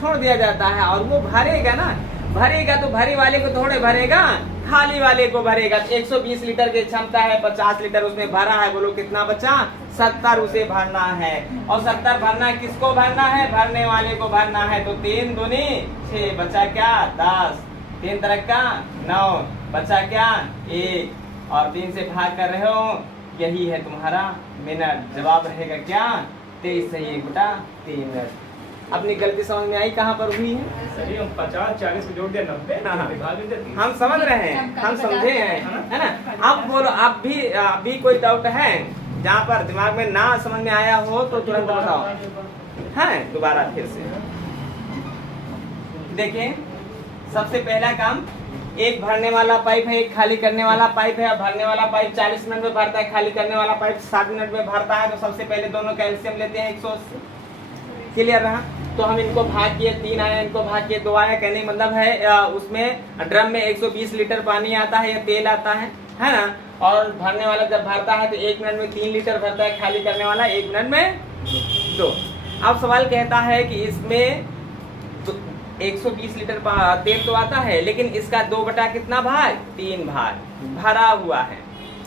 छोड़ दिया जाता है और वो भरेगा ना। भरेगा तो भरे वाले को थोड़े भरेगा, खाली वाले को भरेगा। 120 लीटर की क्षमता है, 50 लीटर उसमें भरा है, बोलो कितना बचा? 70 उसे भरना है। और 70 भरना है, किसको भरना है? भरने वाले को भरना है। तो 3 दूनी 6, बचा क्या? 10, 3 तरह का 9, बचा क्या? 1, और 3 से भाग कर रहे हो, यही है तुम्हारा मिनट। जवाब रहेगा क्या? 23 सही 1/3 मिनट। अपनी गलती समझ में आई कहाँ पर हुई है? सही, हम 50 40 को जोड़ दिया 90। हम समझ रहे हैं, हम समझे हैं, है ना। अब बोलो, आप भी कोई डाउट है जहाँ पर दिमाग में ना समझ में आया हो तो तुरंत बताओ। है दोबारा फिर से देखिए। सबसे पहला काम एक भरने वाला पाइप है, एक खाली करने वाला पाइप है। भरने वाला पाइप 40 मिनट में भरता है, खाली करने वाला पाइप 60 मिनट में भरता है। तो सबसे पहले दोनों का एलसीएम लेते हैं 180। क्लियर रहा? तो हम इनको भाग किए, 3 आया, इनको भाग किए 2 आया। कहने का मतलब है उसमें ड्रम में 120 लीटर पानी आता है या तेल आता है ना। और भरने वाला जब भरता है तो 1 मिनट में 3 लीटर भरता है, खाली करने वाला 1 मिनट में 2। अब सवाल कहता है कि इसमें 120 लीटर तेल तो आता है, लेकिन इसका 2 बटा कितना भाग? 3 भाग भरा हुआ है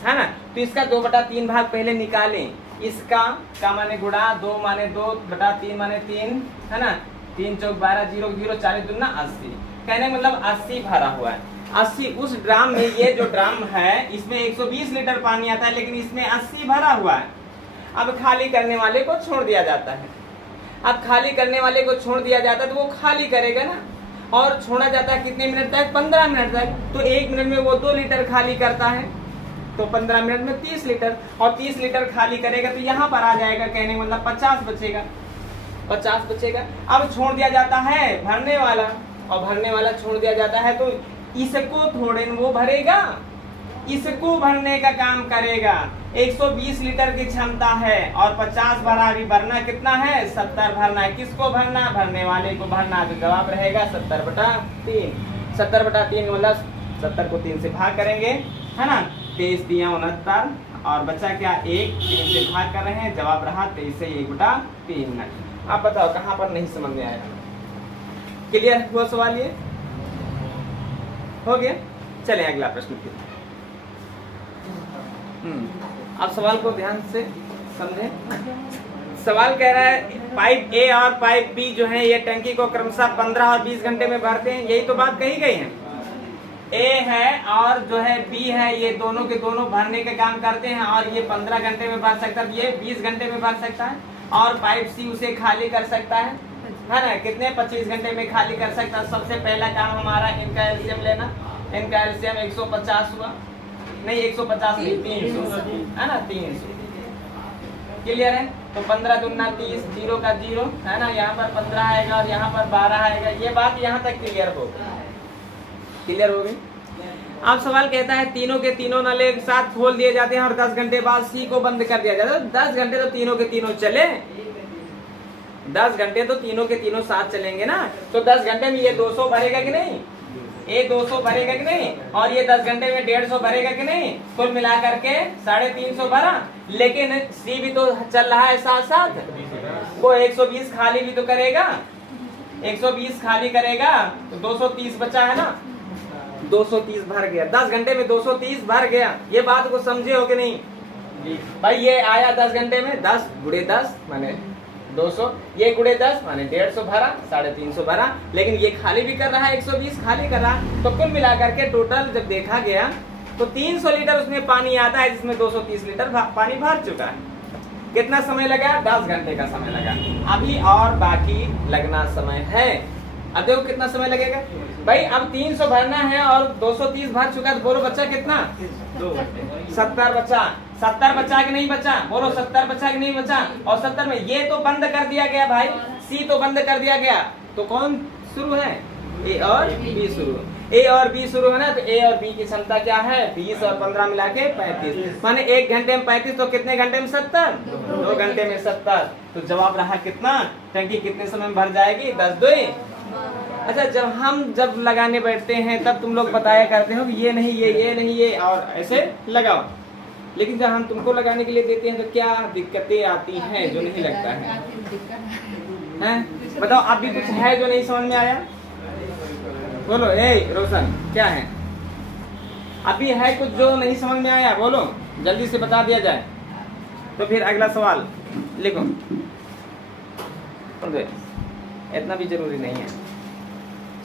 ना। तो इसका 2 बटा 3 भाग पहले निकालें। इसका का माने गुणा, 2 माने 2 बटा 3 माने 3 है ना। 3 चौक 12, 0 0 40 दूना 80। कहने मतलब 80 भरा हुआ है। 80 उस ड्राम में, ये जो ड्राम है इसमें 120 लीटर पानी आता है, लेकिन इसमें 80 भरा हुआ है। अब खाली करने वाले को छोड़ दिया जाता है। अब खाली करने वाले को छोड़ दिया जाता है तो वो खाली करेगा ना। और छोड़ा जाता है कितने मिनट तक? 15 मिनट तक। तो 1 मिनट में वो 2 लीटर खाली करता है, तो 15 मिनट में 30 लीटर। और 30 लीटर खाली करेगा तो यहाँ पर आ जाएगा, कहने मतलब 50 बचेगा। 50 बचेगा। अब छोड़ दिया जाता है भरने वाला, और भरने वाला छोड़ दिया जाता है तो इसको थोड़े वो भरेगा, इसको भरने का काम करेगा। 120 लीटर की क्षमता है और 50 भरा, अभी भरना कितना है? 70 भरना है। किसको भरना? भरने वाले को भरना। तो जवाब रहेगा 70 बटा 3। 70 बटा 3 मतलब 70 को 3 से भाग करेंगे है ना। 23 दिया 69 और बचा क्या? 1 3 से भाग कर रहे हैं, जवाब रहा 23 से 1 बटा 3 मिनट। आप बताओ कहाँ पर नहीं समझ में आया? क्लियर हुआ सवाल? ये हो गया। चले अगला प्रश्न फिर। अब सवाल को ध्यान से समझें। सवाल कह रहा है पाइप ए और पाइप बी जो है ये टंकी को क्रमशः 15 और 20 घंटे में भरते हैं। यही तो बात कही गई है। ए है और जो है बी है, ये दोनों के दोनों भरने के काम करते हैं और ये 15 घंटे में भर सकता है, ये 20 घंटे में भर सकता है। और पाइप सी उसे खाली कर सकता है ना। कितने? 25 घंटे में खाली कर सकता है। सबसे पहला काम हमारा इनका एलसीएम लेना। इनका एलसीएम 150 हुआ, नहीं 150 नहीं 300 है ना, 300। क्लियर है? तो 15 दूना 30, 0 का 0 है ना। यहाँ पर 15 आएगा और यहाँ पर 12 आएगा। ये बात यहाँ तक क्लियर हो गई। अब सवाल कहता है तीनों के तीनों नल एक साथ खोल दिए जाते हैं और 10 घंटे बाद सी को बंद कर दिया जाता है। 10 घंटे तो तीनों के तीनों चले, 10 घंटे तो तीनों के तीनों साथ चलेंगे ना। तो 10 घंटे में ये 200 भरेगा कि नहीं? ये 200 भरेगा कि नहीं? और ये 10 घंटे में 150 भरेगा कि नहीं? कुल मिला करके 350 भरा। लेकिन सी भी तो चल रहा है साथ साथ, वो 120 खाली भी तो करेगा। 120 खाली करेगा तो 230 बचा है ना। 230 भर गया, 10 घंटे में 230 भर गया। ये बात को समझे हो कि नहीं भाई? ये आया 10 घंटे में, 10 गुणे 10 माने 200, ये गुणे 10 माने 150 भरा, 350 भरा। लेकिन ये खाली भी कर रहा है, 120 खाली कर रहा। तो कुल मिलाकर के टोटल जब देखा गया तो 300 लीटर उसमें पानी आता है, जिसमें 230 लीटर पानी भर चुका है। कितना समय लगा? 10 घंटे का समय लगा। अभी और बाकी लगना समय है। अब देखो कितना समय लगेगा भाई। अब 300 भरना है और 230 भर चुका है, तो बोलो बच्चा कितना? 2 घंटे। 70 बचा। 70 बचा कि नहीं बचा? बोलो 70 बचा कि नहीं बचा? और 70 में ये तो बंद कर दिया गया भाई, सी तो बंद कर दिया गया। तो कौन शुरू है? ए और बी शुरू। ए और बी शुरू है ना। तो ए और बी की क्षमता क्या है? 20 और 15 मिला के 35, माने 1 घंटे में 35। तो कितने घंटे में 70? 2 घंटे में 70। तो जवाब रहा कितना? टंकी कितने समय में भर जाएगी? 10 2। अच्छा, जब लगाने बैठते हैं तब तुम लोग बताया करते हो कि ये नहीं ये नहीं ये, और ऐसे लगाओ। लेकिन जब हम तुमको लगाने के लिए देते हैं तो क्या दिक्कतें आती हैं जो नहीं लगता है? हैं? बताओ, आप भी कुछ है जो नहीं समझ में आया? बोलो। ए रोशन, क्या है? अभी है कुछ जो नहीं समझ में आया? बोलो, जल्दी से बता दिया जाए। तो फिर अगला सवाल लिखो। इतना भी जरूरी नहीं है।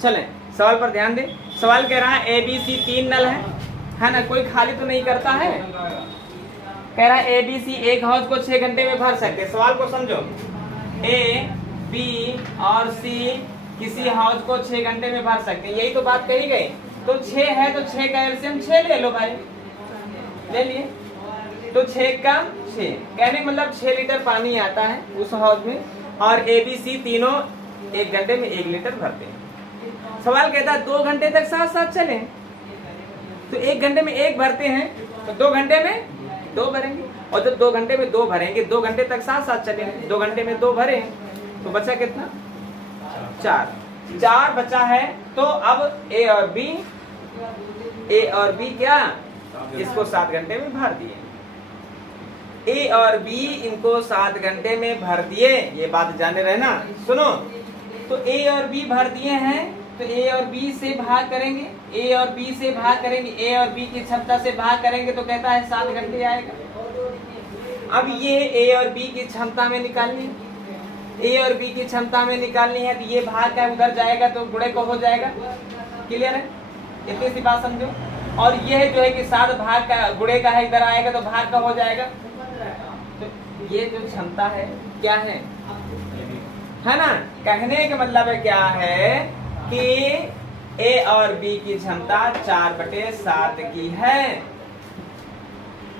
चलें, सवाल पर ध्यान दें। सवाल कह रहा है ए बी सी 3 नल है ना। कोई खाली तो नहीं करता है। कह रहा है ए बी सी एक हौज को 6 घंटे में भर सकते। सवाल को समझो। ए बी और सी किसी हौज को 6 घंटे में भर सकते हैं, यही तो बात कही गई। तो 6 है तो 6 का एलसीएम 6 ले लो भाई, ले लिए। तो 6 का 6 कहने मतलब 6 लीटर पानी आता है उस हौज में, और ए बी सी तीनों 1 घंटे में 1 लीटर भरते हैं। सवाल कहता है 2 घंटे तक साथ साथ चलें। तो 1 घंटे में 1 भरते हैं तो 2 घंटे में 2 भरेंगे, और जब 2 घंटे में 2 भरेंगे 2 घंटे तक साथ साथ चलेंगे। 2 घंटे में 2 भरे तो बचा कितना? 4 बचा है। तो अब ए और बी क्या इसको 7 घंटे में भर दिए, ए और बी इनको 7 घंटे में भर दिए। ये बात जाने रहे ना, सुनो। तो ए और बी भर दिए हैं तो ए और बी से भाग करेंगे, ए और बी से भाग करेंगे, ए और बी की क्षमता से भाग करेंगे तो कहता है 7 घंटे आएगा। अब ये ए और बी की क्षमता में निकालनी, ए और बी की क्षमता में निकालनी है तो ये भाग का उधर जाएगा तो गुणे को हो जाएगा। क्लियर है? इतनी सी बात समझो। और ये जो है कि 7 भाग का गुणे का है, इधर आएगा तो भाग का हो जाएगा। तो ये जो क्षमता है क्या है ना? कहने का मतलब है क्या है कि ए और बी की क्षमता 4/7 की है।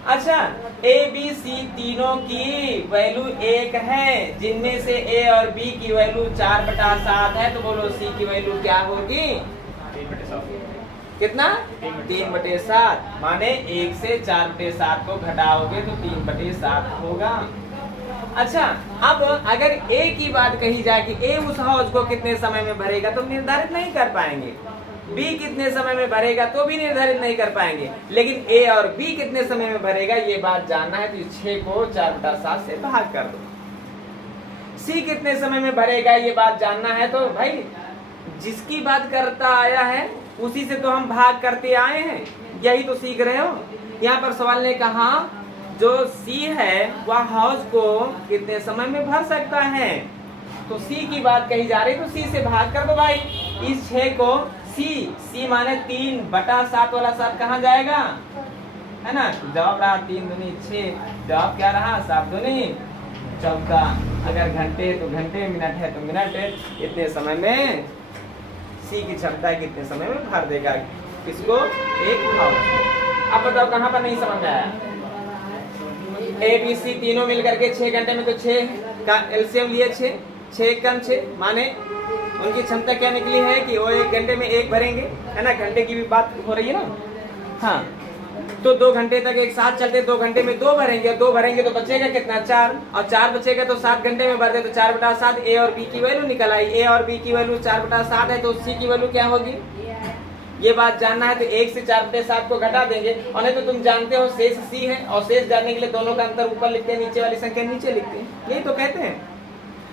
अच्छा, ए बी सी तीनों की वैल्यू 1 है, जिनमें से ए और बी की वैल्यू 4/7 है। तो बोलो सी की वैल्यू क्या होगी? कितना? 3/7। माने 1 से 4/7 को घटाओगे तो 3/7 होगा। अच्छा, अब अगर ए की बात कही जाए कि ए उस हाउस को कितने समय में भरेगा तो निर्धारित नहीं कर पाएंगे, बी कितने समय में भरेगा तो भी निर्धारित नहीं कर पाएंगे, लेकिन ए और बी कितने समय में भरेगा ये बात जानना है तो 6 को 4/7 से भाग कर दो। सी कितने समय में भरेगा ये बात जानना है तो भाई जिसकी बात करता आया है उसी से तो हम भाग करते आए हैं, यही तो सीख रहे हो। यहाँ पर सवाल ने कहा जो सी है वह हाउस को कितने समय में भर सकता है, तो सी की बात कही जा रही तो सी से भाग कर दो भाई। इस 6 को सी माने 3/7 वाला 7 कहाँ जाएगा, है ना? जवाब रहा 3 दूनी 6, जवाब क्या रहा 7 दूनी 14। अगर घंटे तो घंटे, मिनट है तो मिनट है। इतने समय में सी की क्षमता कितने समय में भर देगा किसको? एक हाउस। अब बताओ कहाँ पर नहीं समझ में आया? ए बी सी तीनों मिलकर के 6 घंटे में तो 6 का एलसीएम लिए 6 कम 6 माने उनकी क्षमता क्या निकली है कि वो 1 घंटे में 1 भरेंगे, है ना? घंटे की भी बात हो रही है ना। हाँ, तो 2 घंटे तक एक साथ चलते 2 घंटे में 2 भरेंगे, 2 भरेंगे तो बचेगा कितना? 4, और 4 बचेगा तो 7 घंटे में भरते तो 4/7। ए और बी की वैल्यू निकल आई, ए और बी की वैल्यू 4/7 है तो सी की वैल्यू क्या होगी ये बात जानना है तो 1 से 4/7 को घटा देंगे। और नहीं तो तुम जानते हो शेष सी है, और शेष जानने के लिए दोनों का अंतर ऊपर लिखते हैं, नीचे वाली संख्या नीचे लिखते हैं, यही तो कहते हैं।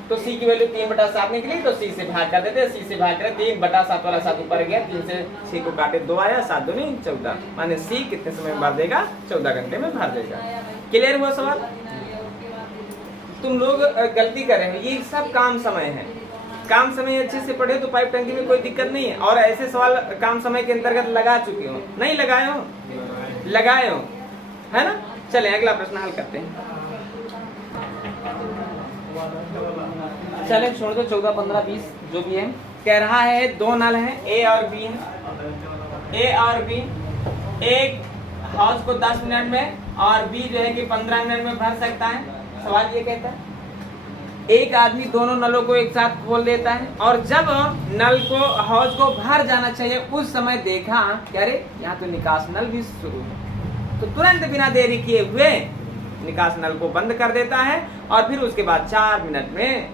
तो सी की वैल्यू 3/7 निकली तो सी से भाग कर देते, सी से भाग कर 3/7 वाला 7 ऊपर गया, 3 से 6 को काटे 2 आया, 7 दूनी 14। माने सी कितने समय में भर देगा? 14 घंटे में भर देगा। क्लियर हुआ सवाल? तुम लोग गलती कर रहे हैं, ये सब काम समय है। काम समय अच्छे से पढ़े तो पाइप टंकी में कोई दिक्कत नहीं है। और ऐसे सवाल काम समय के अंतर्गत लगा चुके हो, नहीं लगाए हो? लगाए हो, है ना? चले अगला प्रश्न हल करते हैं। चले छोड़ दो, 14, 15, 20 जो भी है। कह रहा है 2 नल हैं, ए और बी है। ए और बी एक हाउस को 10 मिनट में और बी जो है कि 15 मिनट में भर सकता है। सवाल ये कहता है एक आदमी दोनों नलों को एक साथ खोल देता है और जब नल को हाउस को भर जाना चाहिए उस समय देखा क्या रे यहाँ तो निकास नल भी शुरू है, तो तुरंत बिना देरी किए हुए निकास नल को बंद कर देता है और फिर उसके बाद 4 मिनट में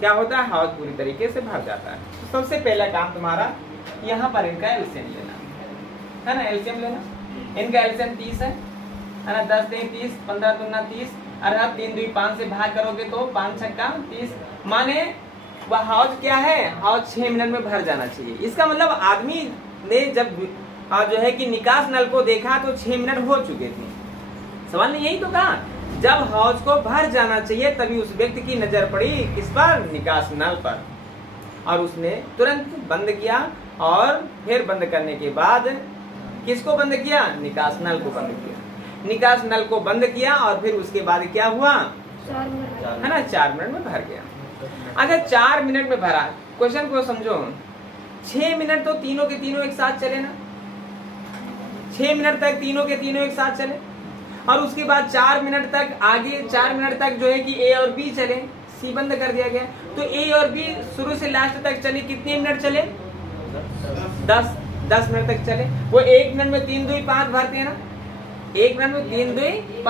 क्या होता है? हाउस पूरी तरीके से भर जाता है। तो सबसे पहला काम तुम्हारा यहाँ पर इनका एलसीएम लेना है ना, एलसीएम लेना। इनका एलसीएम 30 है ना, 10 3 30, 15 दूना 30, और अब 3 2 5 से भाग करोगे तो 5 6 30। माने वह हाउस क्या है? हाउस 6 मिनट में भर जाना चाहिए। इसका मतलब आदमी ने जब जो है कि निकास नल को देखा तो 6 मिनट हो चुके थे। सवाल ने यही तो कहा जब हाउस को भर जाना चाहिए तभी उस व्यक्ति की नजर पड़ी किस पर? निकास नल पर, और उसने तुरंत बंद किया। और फिर बंद करने के बाद किसको बंद किया? निकास नल को बंद किया। निकास नल को बंद किया और फिर उसके बाद क्या हुआ? 4 मिनट है ना, 4 मिनट में भर गया। अगर 4 मिनट में भरा, क्वेश्चन को समझो, 6 मिनट तो तीनों के तीनों एक साथ चले ना, 6 मिनट तक तीनों के तीनों एक साथ चले, और उसके बाद 4 मिनट तक आगे 4 मिनट तक जो है कि ए और बी चले, सी बंद कर दिया गया। तो ए और बी शुरू से लास्ट तक चले, कितने मिनट चले? 10। 10 मिनट तक चले। वो 1 मिनट में 3 दूनी 5 भरते हैं ना, 1 मिनट में 3 दूनी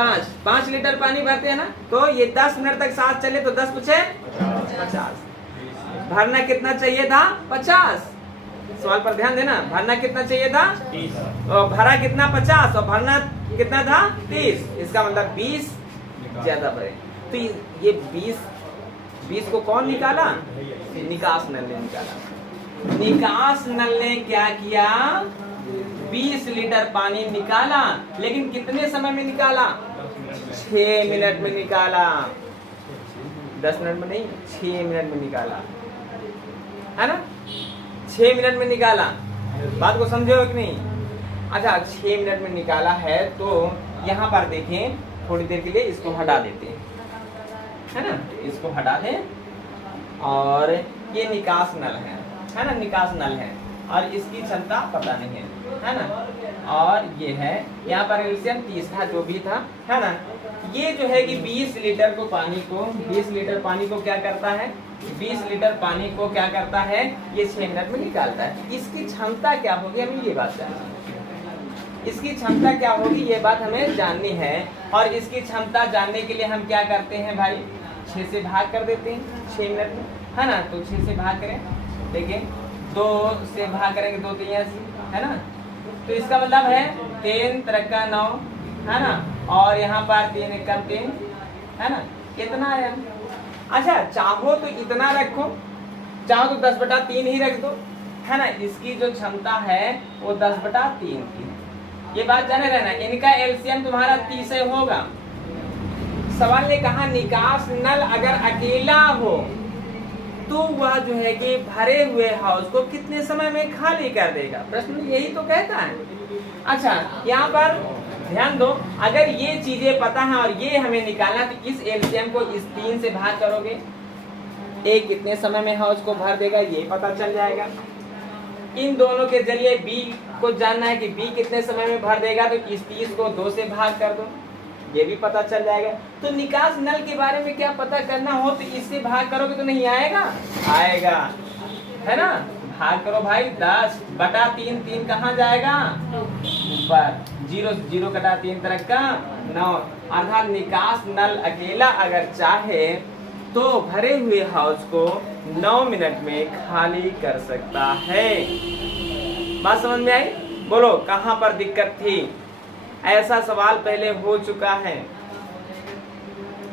5 लीटर पानी भरते हैं ना। तो ये 10 मिनट तक सांस चले तो 10 पूछे 50। भरना कितना चाहिए था? 50। सवाल पर ध्यान देना, भरना कितना चाहिए था? 30। और भरा कितना? 50 और भरना कितना था? 30। इसका मतलब 20 ज्यादा भरे। तो ये 20 को कौन निकाला? निकास नल ने निकाला। निकास नल ने क्या किया? 20 लीटर पानी निकाला, लेकिन कितने समय में निकाला? 6 मिनट में निकाला। 10 मिनट में नहीं, 6 मिनट में निकाला, है ना? 6 मिनट में निकाला। बात को समझे हो कि नहीं? अच्छा, 6 मिनट में निकाला है तो यहाँ पर देखें, थोड़ी देर के लिए इसको हटा देते हैं, है ना? इसको हटा दें और ये निकास नल है ना? निकास नल है और इसकी क्षमता पता नहीं है ना? और ये है यहाँ पर एल्सियम 30 था, जो भी था, है ना? ये जो है कि 20 लीटर पानी को क्या करता है? 20 लीटर पानी को क्या करता है? ये 6 मिनट में निकालता है। इसकी क्षमता क्या होगी, हमें ये बात जाननी है। इसकी क्षमता क्या होगी, ये बात हमें जाननी है। और इसकी क्षमता जानने के लिए हम क्या करते हैं भाई? 6 से भाग कर देते हैं 6 मिनट में, है ना? तो 6 से भाग करें, देखें 2 से भाग करेंगे 2 3 80, है ना? तो इसका मतलब है 3 3 9, है ना? और यहाँ पर 3 1 3, है ना? कितना है? अच्छा, चाहो तो इतना रखो, चाहो तो 10/3 ही रख दो, है ना? इसकी जो क्षमता है वो 10/3 की है। ये बात जाने रहना। इनका एलसीएम तुम्हारा 30 होगा। सवाल ने कहा निकास नल अगर अकेला हो तो वह जो है कि भरे हुए हाउस को कितने समय में खाली कर देगा? प्रश्न यही तो कहता है। अच्छा, यहाँ पर ध्यान दो, अगर ये चीजें पता है और ये हमें निकालना, तो इस एलसीएम को इस 3 से भाग करोगे, ए कितने समय में हाउस को भर देगा ये पता चल जाएगा। इन दोनों के जरिए बी को जानना है कि बी कितने समय में भर देगा, तो इस 30 को 2 से भाग कर दो, ये भी पता चल जाएगा। तो निकास नल के बारे में क्या पता करना हो तो इससे भाग करोगे तो नहीं आएगा? आएगा, है ना? भाग करो भाई, 10/3, 3 कहाँ जाएगा? ऊपर। 0 0 कटा 3 3 9। अर्थात निकास नल अकेला अगर चाहे तो भरे हुए हाउस को 9 मिनट में खाली कर सकता है। बात समझ में आई? बोलो कहाँ पर दिक्कत थी? ऐसा सवाल पहले हो चुका है।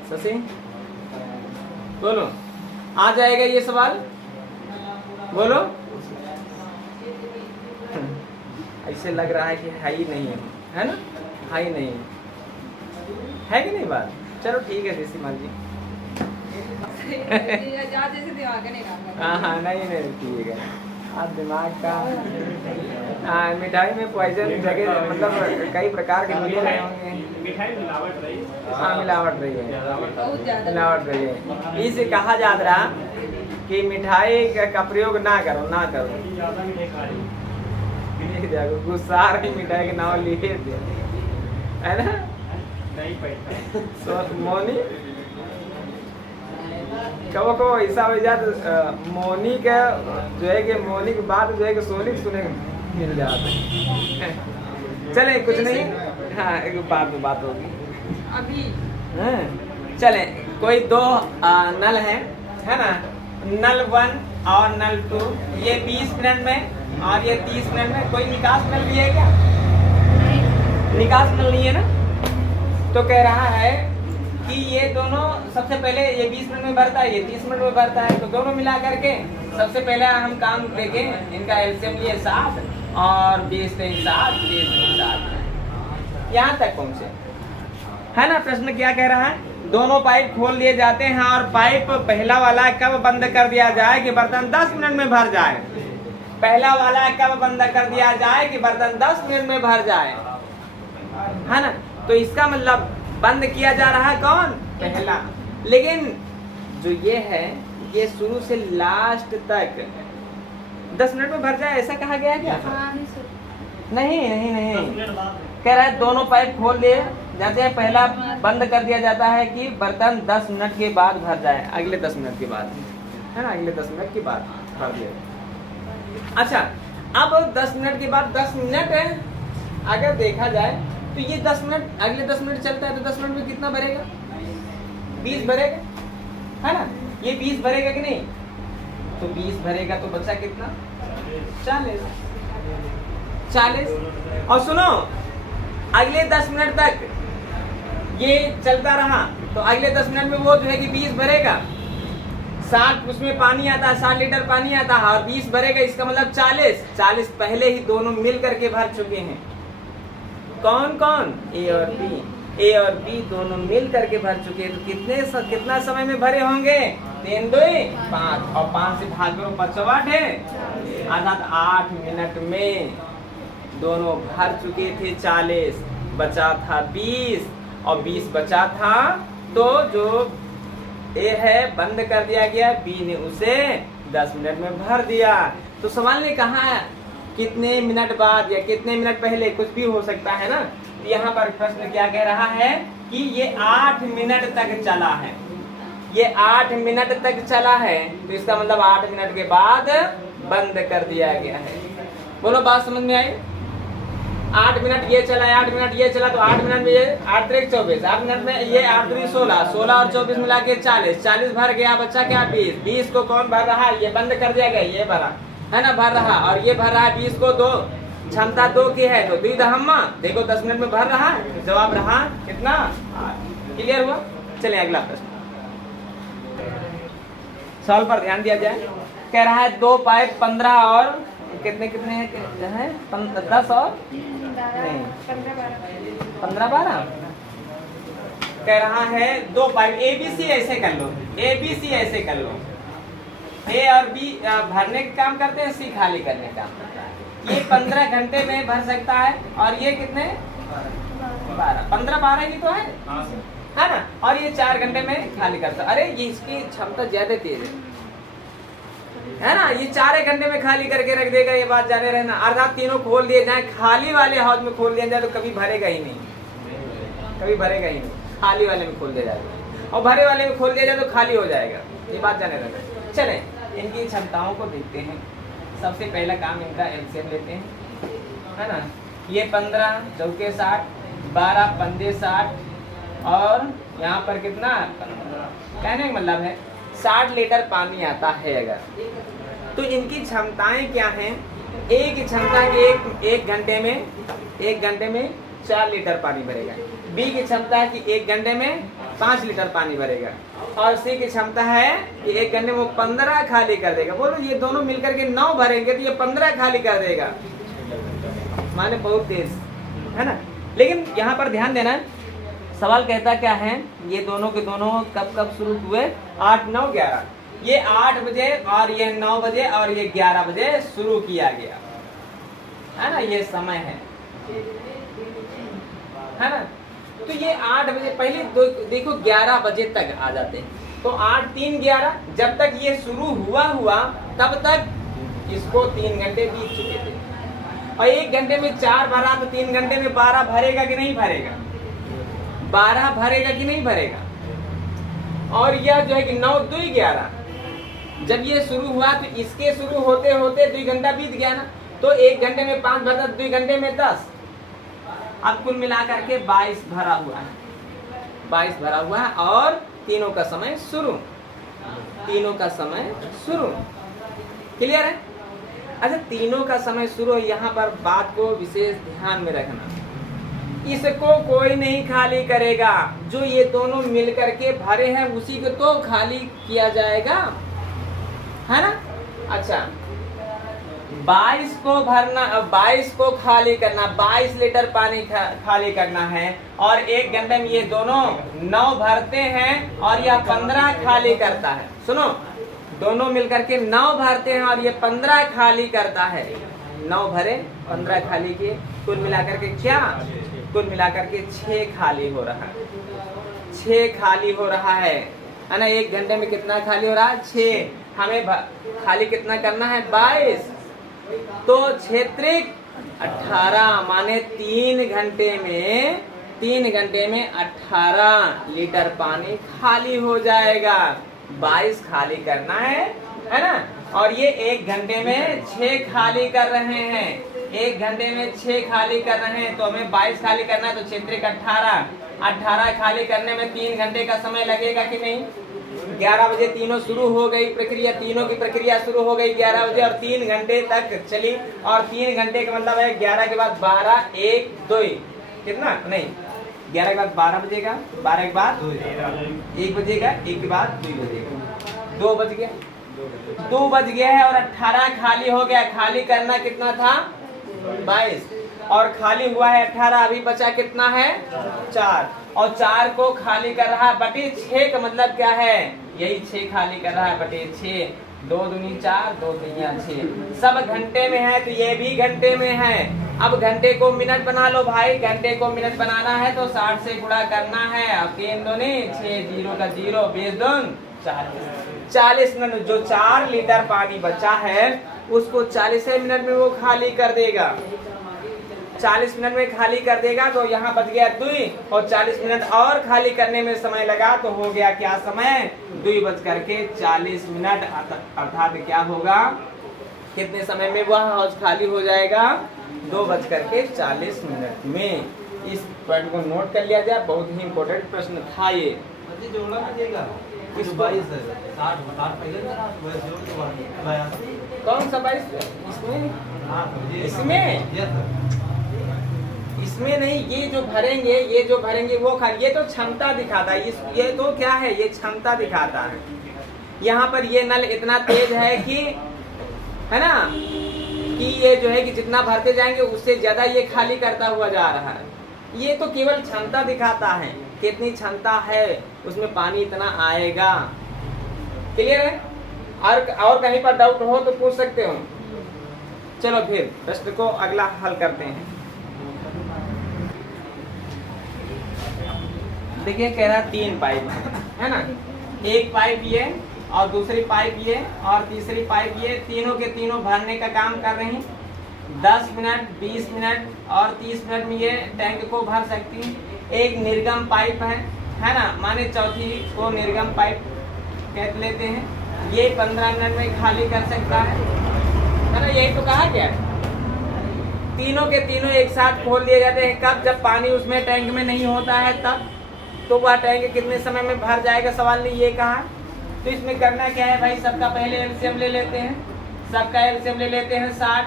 शशि बोलो, आ जाएगा ये सवाल? बोलो। ऐसे लग रहा है कि है ही नहीं है ना? है ही नहीं है कि नहीं बात? चलो ठीक है ऋषि मान जी। हाँ नहीं ठीक है। आप दिमाग का मिठाई में पॉइजन जगह मतलब कई प्रकार के मिले रहे होंगे। मिठाई मिलावट रही। हाँ मिलावट रही है, मिलावट रही है। इसे कहा जाता रहा कि मिठाई का प्रयोग ना करो। गुस्सा रही मिठाई के नाम लिए थे, है ना? मोनी कबो को ऐसा हो जाता, मोनी का जो है कि मोनी की बात जो है कि सोनी सुने मिल जाता है। चले कुछ नहीं, हाँ एक बात होगी अभी। चले, कोई 2 नल है ना? नल 1 और नल 2, ये 20 मिनट में और ये 30 मिनट में। कोई निकास नल भी है क्या? निकास नल नहीं है ना? तो कह रहा है कि ये दोनों सबसे पहले ये 20 मिनट में भरता है, ये 30 मिनट में भरता है, तो दोनों मिला करके सबसे पहले हम काम देखें। इनका एलसीएम लिए 7 और 20 3 7, 20 3 7, यहाँ तक पहुँचे, है ना? प्रश्न क्या कह रहा है? दोनों पाइप खोल दिए जाते हैं और पाइप पहला वाला कब बंद कर दिया जाए कि बर्तन 10 मिनट में भर जाए? पहला वाला कब बंद कर दिया जाए कि बर्तन 10 मिनट में भर जाए, है ना? तो इसका मतलब बंद किया जा रहा है कौन? पहला। लेकिन जो ये है ये शुरू से लास्ट तक 10 मिनट में भर जाए, ऐसा कहा गया है क्या? नहीं कह रहा है दोनों पाइप खोल दिए जाते हैं, पहला बंद कर दिया जाता है कि बर्तन 10 मिनट के बाद भर जाए, अगले 10 मिनट के बाद, है ना? अगले 10 मिनट के बाद भर दिया। अच्छा, अब 10 मिनट के बाद 10 मिनट है, अगर देखा जाए तो ये 10 मिनट, अगले 10 मिनट चलता है तो 10 मिनट में कितना भरेगा? 20 भरेगा, है ना? ये 20 भरेगा कि नहीं? तो 20 भरेगा तो बचा कितना? 40। और सुनो, अगले 10 मिनट तक ये चलता रहा तो अगले 10 मिनट में वो जो है कि 20 भरेगा, 60 उसमें पानी आता है, 60 लीटर पानी आता है और 20 भरेगा, इसका मतलब 40 पहले ही दोनों मिल करके भर चुके हैं। कौन कौन? ए और बी दोनों मिल करके भर चुके हैं। तो कितना समय में भरे होंगे? 3 2 5 और 5 से भाग करो, 5 8 है, अर्थात 8 मिनट में दोनों भर चुके थे 40, बचा था 20 और 20 बचा था, तो जो ए है बंद कर दिया गया, बी ने उसे 10 मिनट में भर दिया। तो सवाल ने कहा कितने मिनट बाद या कितने मिनट पहले, कुछ भी हो सकता है ना। यहाँ पर प्रश्न क्या कह रहा है कि ये 8 मिनट तक चला है, ये 8 मिनट तक चला है, तो इसका मतलब 8 मिनट के बाद बंद कर दिया गया है। बोलो बात समझ में आई? 8 मिनट ये चला, 8 मिनट ये चला, तो 8 मिनट में ये 8 3 24, 8 मिनट में ये 8 3 16, 16 और 24 मिला के 40, 40 भर गया, बच्चा क्या 20, 20 को कौन भर रहा है? ये बंद कर दिया गया, ये भरा है ना, भर रहा, और ये भर रहा है 20 को, 2 क्षमता 2 की है तो 2 दहम्मा, देखो 10 मिनट में भर रहा है, तो जवाब रहा कितना? 8। क्लियर हुआ? चलिए अगला प्रश्न, सवाल पर ध्यान दिया जाए। कह रहा है 2 पाइप 15 और कितने कितने है? 10 और 15 12 कह रहा है 2 पाइप, ABC ऐसे कर लो, ABC ऐसे कर लो, ए और बी भरने का काम करते हैं, सी खाली करने का काम करता है। ये 15 घंटे में भर सकता है और ये कितने? 12, 15 12 ही तो है, है ना, और ये 4 घंटे में खाली करता है। अरे ये इसकी क्षमता ज्यादा तेज है ना, ये 4 घंटे में खाली करके रख देगा, ये बात जाने रहना। अर्थात तीनों खोल दिए जाए, खाली वाले हौज में खोल दिया जाए तो कभी भरेगा ही नहीं, कभी भरेगा ही नहीं, खाली वाले में खोल दिया जाएगा, और भरे वाले में खोल दिया जाए तो खाली हो जाएगा, ये बात जाने रहना। चले इनकी क्षमताओं को देखते हैं। सबसे पहला काम इनका एलसीएम लेते हैं, है ना। ये 15 चौके 60, 12 पंजे 60 और यहाँ पर कितना? 15। कहने का मतलब है 60 लीटर पानी आता है अगर, तो इनकी क्षमताएं क्या हैं? ए की क्षमता की एक घंटे में 4 लीटर पानी भरेगा, बी की क्षमता है कि 1 घंटे में 5 लीटर पानी भरेगा, और सी की क्षमता है कि 1 घंटे में 15 खाली कर देगा। बोलो ये दोनों मिलकर के 9 भरेंगे तो ये 15 खाली कर देगा, माने बहुत तेज है ना। लेकिन यहाँ पर ध्यान देना, सवाल कहता क्या है, ये दोनों के दोनों कब कब शुरू हुए? 8 9 11, ये 8 बजे और ये 9 बजे और ये 11 बजे शुरू किया गया, है ना, ये समय है ना। तो ये 8 बजे पहले देखो 11 बजे तक आ जाते हैं, तो 8 3 11, जब तक ये शुरू हुआ तब तक इसको 3 घंटे बीत चुके थे, और 1 घंटे में 4 भरा तो 3 घंटे में 12 भरेगा कि नहीं भरेगा? 12 भरेगा कि नहीं भरेगा? और यह जो है कि 9 2 11, जब ये शुरू हुआ तो इसके शुरू होते होते 2 घंटा बीत गया ना, तो 1 घंटे में 5 भरा, 2 घंटे में 10, अब कुल मिलाकर के 22 भरा हुआ है, 22 भरा हुआ है, और तीनों का समय शुरू, तीनों का समय शुरू। क्लियर है? अच्छा, तीनों का समय शुरू, यहाँ पर बात को विशेष ध्यान में रखना, इसको कोई नहीं खाली करेगा, जो ये दोनों मिलकर के भरे हैं उसी को तो खाली किया जाएगा, है ना। अच्छा, 22 को भरना, 22 को खाली करना, 22 लीटर पानी खाली करना है, और 1 घंटे में ये दोनों 9 भरते हैं और यह 15 खाली करता है। सुनो, दोनों मिलकर के 9 भरते हैं और ये 15 खाली करता है, 9 भरे 15 खाली किए, कुल मिलाकर के क्या? कुल मिलाकर के 6 खाली हो रहा है, 6 खाली हो रहा है ना। 1 घंटे में कितना खाली हो रहा है? 6। हमें खाली कितना करना है? 22, तो क्षेत्रिक 18, माने 3 घंटे में 18 लीटर पानी खाली हो जाएगा। 22 खाली करना है ना, और ये 1 घंटे में 6 खाली कर रहे हैं। 1 घंटे में 6 खाली कर रहे हैं, तो हमें 22 खाली करना है, तो 6 त्रिक 18 खाली करने में 3 घंटे का समय लगेगा कि नहीं। 11 बजे तीनों शुरू हो गई प्रक्रिया, तीनों की प्रक्रिया शुरू हो गई 11 बजे और 3 घंटे तक चली। और 3 घंटे का मतलब है 11 के बाद 12, 1, 2 कितना नहीं 11 के बाद 12 बजेगा, 12 के बाद 1 बजेगा, 1 के बाद 2 बजेगा, 2 बज गया, 2 बज गया है और 18 खाली हो गया। खाली करना कितना था 22 और खाली हुआ है 18, अभी बचा कितना है 4 और 4 को खाली कर रहा है बटे 6 का मतलब क्या है यही 6 खाली कर रहा है बटे 6, 2 दूनी 4, 2 तिया 6। सब घंटे में है तो ये भी घंटे में है। अब घंटे को मिनट बना लो भाई, घंटे को मिनट बनाना है तो 60 से गुणा करना है। अब 3 दूनी 6, 0 का 0, 20 दून 40 मिनट। जो 4 लीटर पानी बचा है उसको 40 मिनट में वो खाली कर देगा, 40 मिनट में खाली कर देगा। तो यहाँ बच गया 2 और 40 मिनट और खाली करने में समय लगा तो हो गया क्या समय 2:40 मिनट। अर्थात क्या होगा कितने समय में वह हौज खाली हो जाएगा 2:40 मिनट में। इस पॉइंट को नोट कर लिया जाए, बहुत ही इम्पोर्टेंट प्रश्न था ये। जोड़ना पड़ेगा किस 22 है 60 पहले कौन सा 22 इसमें इसमें नहीं, ये जो भरेंगे वो खाली, ये तो क्षमता दिखाता है। ये तो क्या है ये क्षमता दिखाता है। यहाँ पर ये नल इतना तेज है कि है ना कि ये जो है कि जितना भरते जाएंगे उससे ज्यादा ये खाली करता हुआ जा रहा है। ये तो केवल क्षमता दिखाता है, कितनी क्षमता है उसमें पानी इतना आएगा। क्लियर है? और कहीं पर डाउट हो तो पूछ सकते हो। चलो फिर प्रश्न को अगला हल करते हैं। देखिए कह रहा 3 पाइप है ना, एक पाइप ये और दूसरी पाइप ये और तीसरी पाइप ये, तीनों के तीनों भरने का काम कर रही हैं। 10 मिनट 20 मिनट और 30 मिनट में ये टैंक को भर सकती है। एक निर्गम पाइप है ना, माने चौथी को निर्गम पाइप कह लेते हैं। ये 15 मिनट में खाली कर सकता है ना, यही तो कहा गया है। तीनों के तीनों एक साथ खोल दिए जाते हैं, कब जब पानी उसमें टैंक में नहीं होता है तब। तो वह टैंक कितने समय में भर जाएगा सवाल ने ये कहा। तो इसमें करना क्या है भाई, सबका पहले एलसीएम ले लेते हैं। सबका एलसीएम ले लेते हैं 60,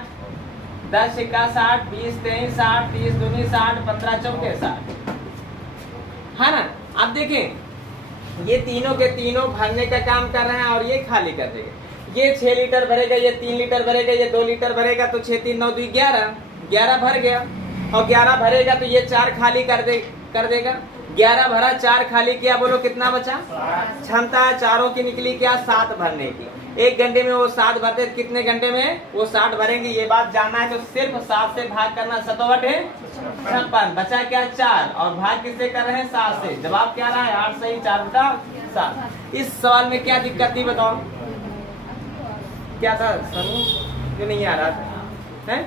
10 × 60, 20 × 23 60, 30 दूनी 60, 15 चौके 60 है ना। अब देखें ये तीनों के तीनों भरने का काम कर रहे हैं और ये खाली कर देगा। ये 6 लीटर भरेगा, ये 3 लीटर भरेगा, ये 2 लीटर भरेगा, तो 6 3 9 2 11 भर गया। और 11 भरेगा तो ये 4 खाली कर देगा। 11 भरा 4 खाली किया, बोलो कितना बचा। क्षमता चारों की निकली क्या 7 भरने की। 1 घंटे में वो 7 भरते, कितने घंटे में वो 60 भरेंगे ये बात जानना है। तो सिर्फ 7 से भाग करना, 7 है 56, बचा क्या 4 और भाग किससे कर रहे हैं 7 से। जवाब क्या रहा है 8 सही 4 बटा 7। इस सवाल में क्या दिक्कत थी बताओ, क्या था सनू जो नहीं आ रहा था है?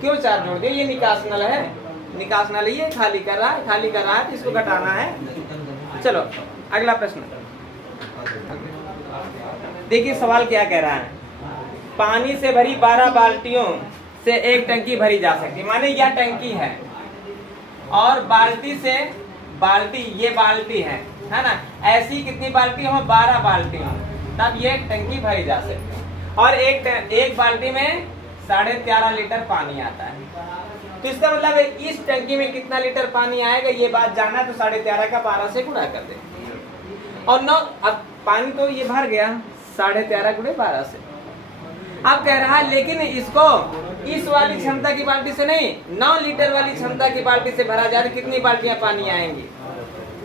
क्यों 4 जोड़ दिए, ये निकास नल है, निकास नल ये खाली कर रहा है तो इसको घटाना है। चलो अगला प्रश्न देखिए, सवाल क्या कह रहा है। पानी से भरी 12 बाल्टियों से एक टंकी भरी जा सकती है। माने यह टंकी है और बाल्टी ये बाल्टी है ना। ऐसी कितनी बाल्टी हो 12 बाल्टी हो, तब ये टंकी भरी जा सकती है। और एक बाल्टी में 13.5 लीटर पानी आता है। तो इसका मतलब है इस टंकी में कितना लीटर पानी आएगा ये बात जानना है। तो 13.5 का 12 से गुणा कर दे और 9। अब पानी तो ये भर गया 13.5 गुणे 12 से। अब कह रहा है लेकिन इसको इस वाली क्षमता की बाल्टी से नहीं, 9 लीटर वाली क्षमता की बाल्टी से भरा जाए तो कितनी बाल्टियां पानी आएंगी।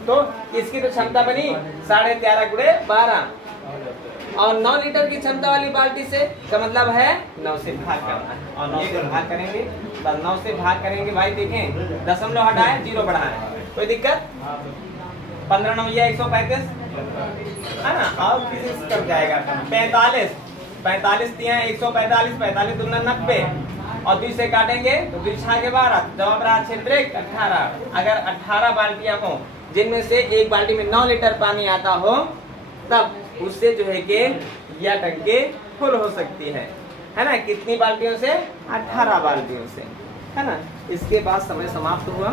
तो इसकी तो क्षमता बनी 13.5 गुणे 12 और 9 लीटर की क्षमता वाली बाल्टी से का मतलब है 9 से भाग करना है। और 9 से भाग करेंगे, बस 9 से भाग करेंगे भाई। देखें दशमलव हटाए 0 बढ़ाए, कोई दिक्कत। 15 9 135 है ना। और किसी से कट जाएगा 45 दिया 145, 45 दूना 90 और 2 से काटेंगे तो 2 6 के 12, जवाब रहा 6 18। अगर 18 बाल्टियां हो जिनमें से एक बाल्टी में 9 लीटर पानी आता हो तब उससे जो है कि यह टंकी फुल हो सकती है ना। कितनी बाल्टियों से? 18 बाल्टियों से, है ना। इसके बाद समय समाप्त हुआ।